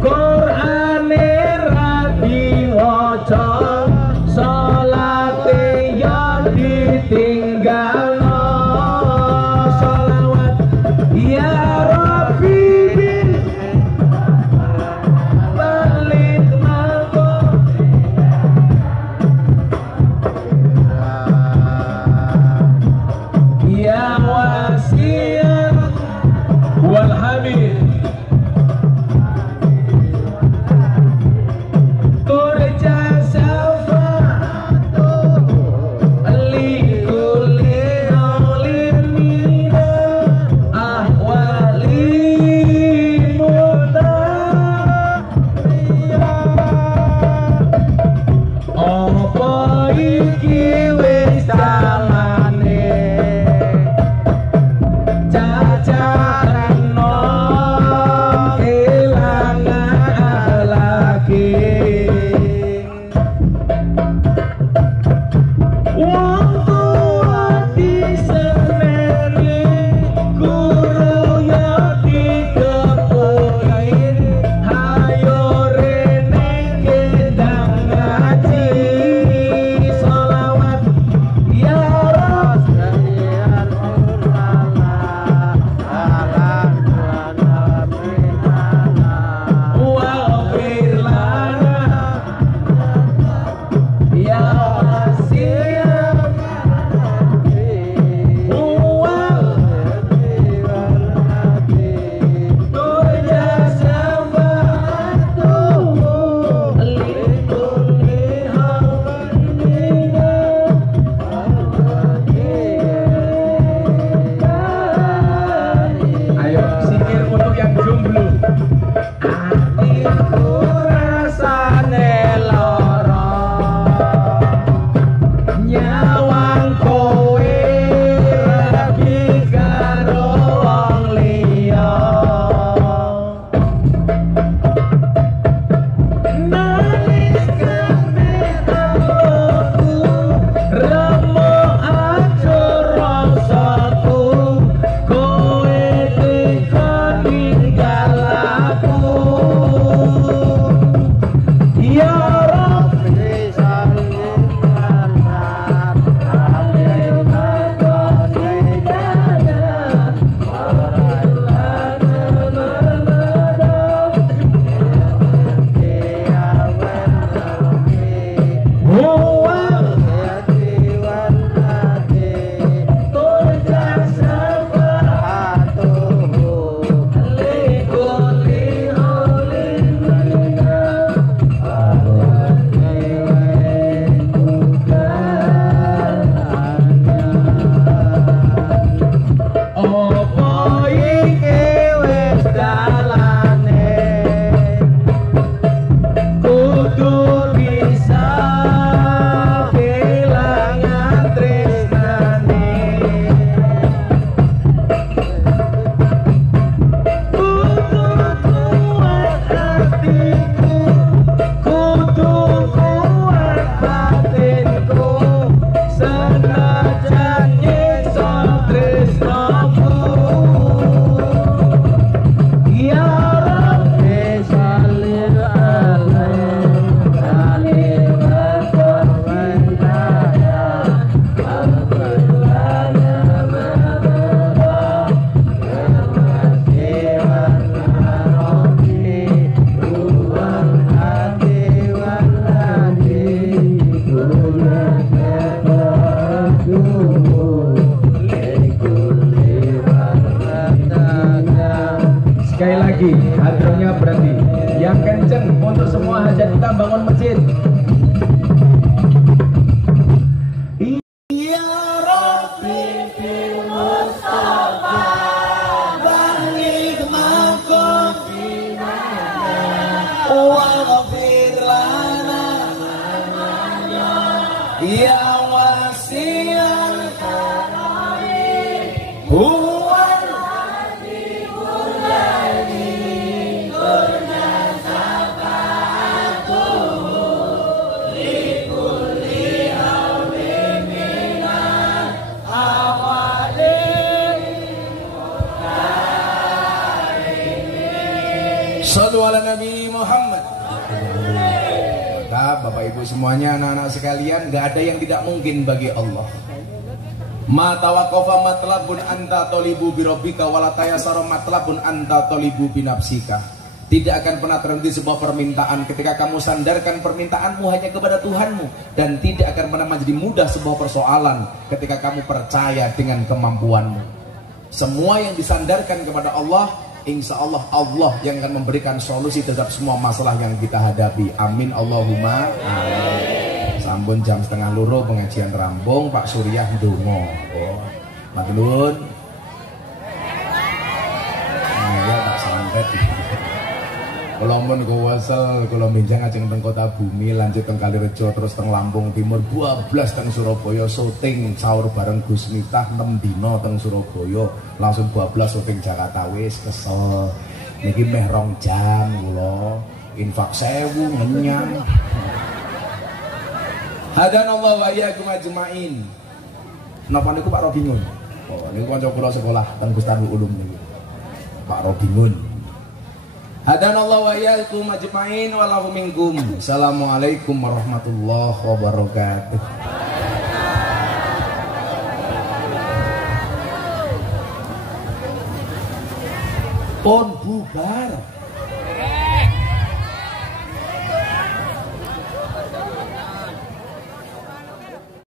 Qur'ane ra diwaca salate ya ditinggal. Turja Sekali lagi, hadronya berarti yang kenceng untuk semua hajat kita bangun masjid. Ya Rabbi fil Mustafa baligh maqasidana waghfir lana ya wasi'al karam. Sallu ala Nabi Muhammad. Maka Bapak Ibu semuanya, anak-anak sekalian, gak ada yang tidak mungkin bagi Allah. Ma tawaqqafa matlabun anta tolibu birobika walatayasara matlabun anta tolibu binafsika. Tidak akan pernah terhenti sebuah permintaan ketika kamu sandarkan permintaanmu hanya kepada Tuhanmu, dan tidak akan pernah menjadi mudah sebuah persoalan ketika kamu percaya dengan kemampuanmu. Semua yang disandarkan kepada Allah, insya Allah Allah yang akan memberikan solusi terhadap semua masalah yang kita hadapi. Amin Allahumma amin. Sampun jam 1:30 pengajian rampung, Pak Suryah ndonga. Oh, matur nuwun. Ya tak santet. Kula mun kuwesel kula minjang ajeng teng Kota Bumi, lanjut teng Kalirejo, terus teng Lampung Timur, 12 teng Surabaya, syuting sahur bareng Gus Miftah 6 dina teng Surabaya, langsung 12 syuting Jakarta. Wis kesel niki meh 2 jam kula infak 1000 ngenyang. Hadanallahu wa iyyakum ajmain. Napa niku Pak Robingun? Oh niku kanca kula sekolah teng Bustarul Ulum niku. Pak Robingun. Hadanallahu wa iyyakum ajmain wallahu minkum. Assalamualaikum warahmatullahi wabarakatuh. Pun bubar.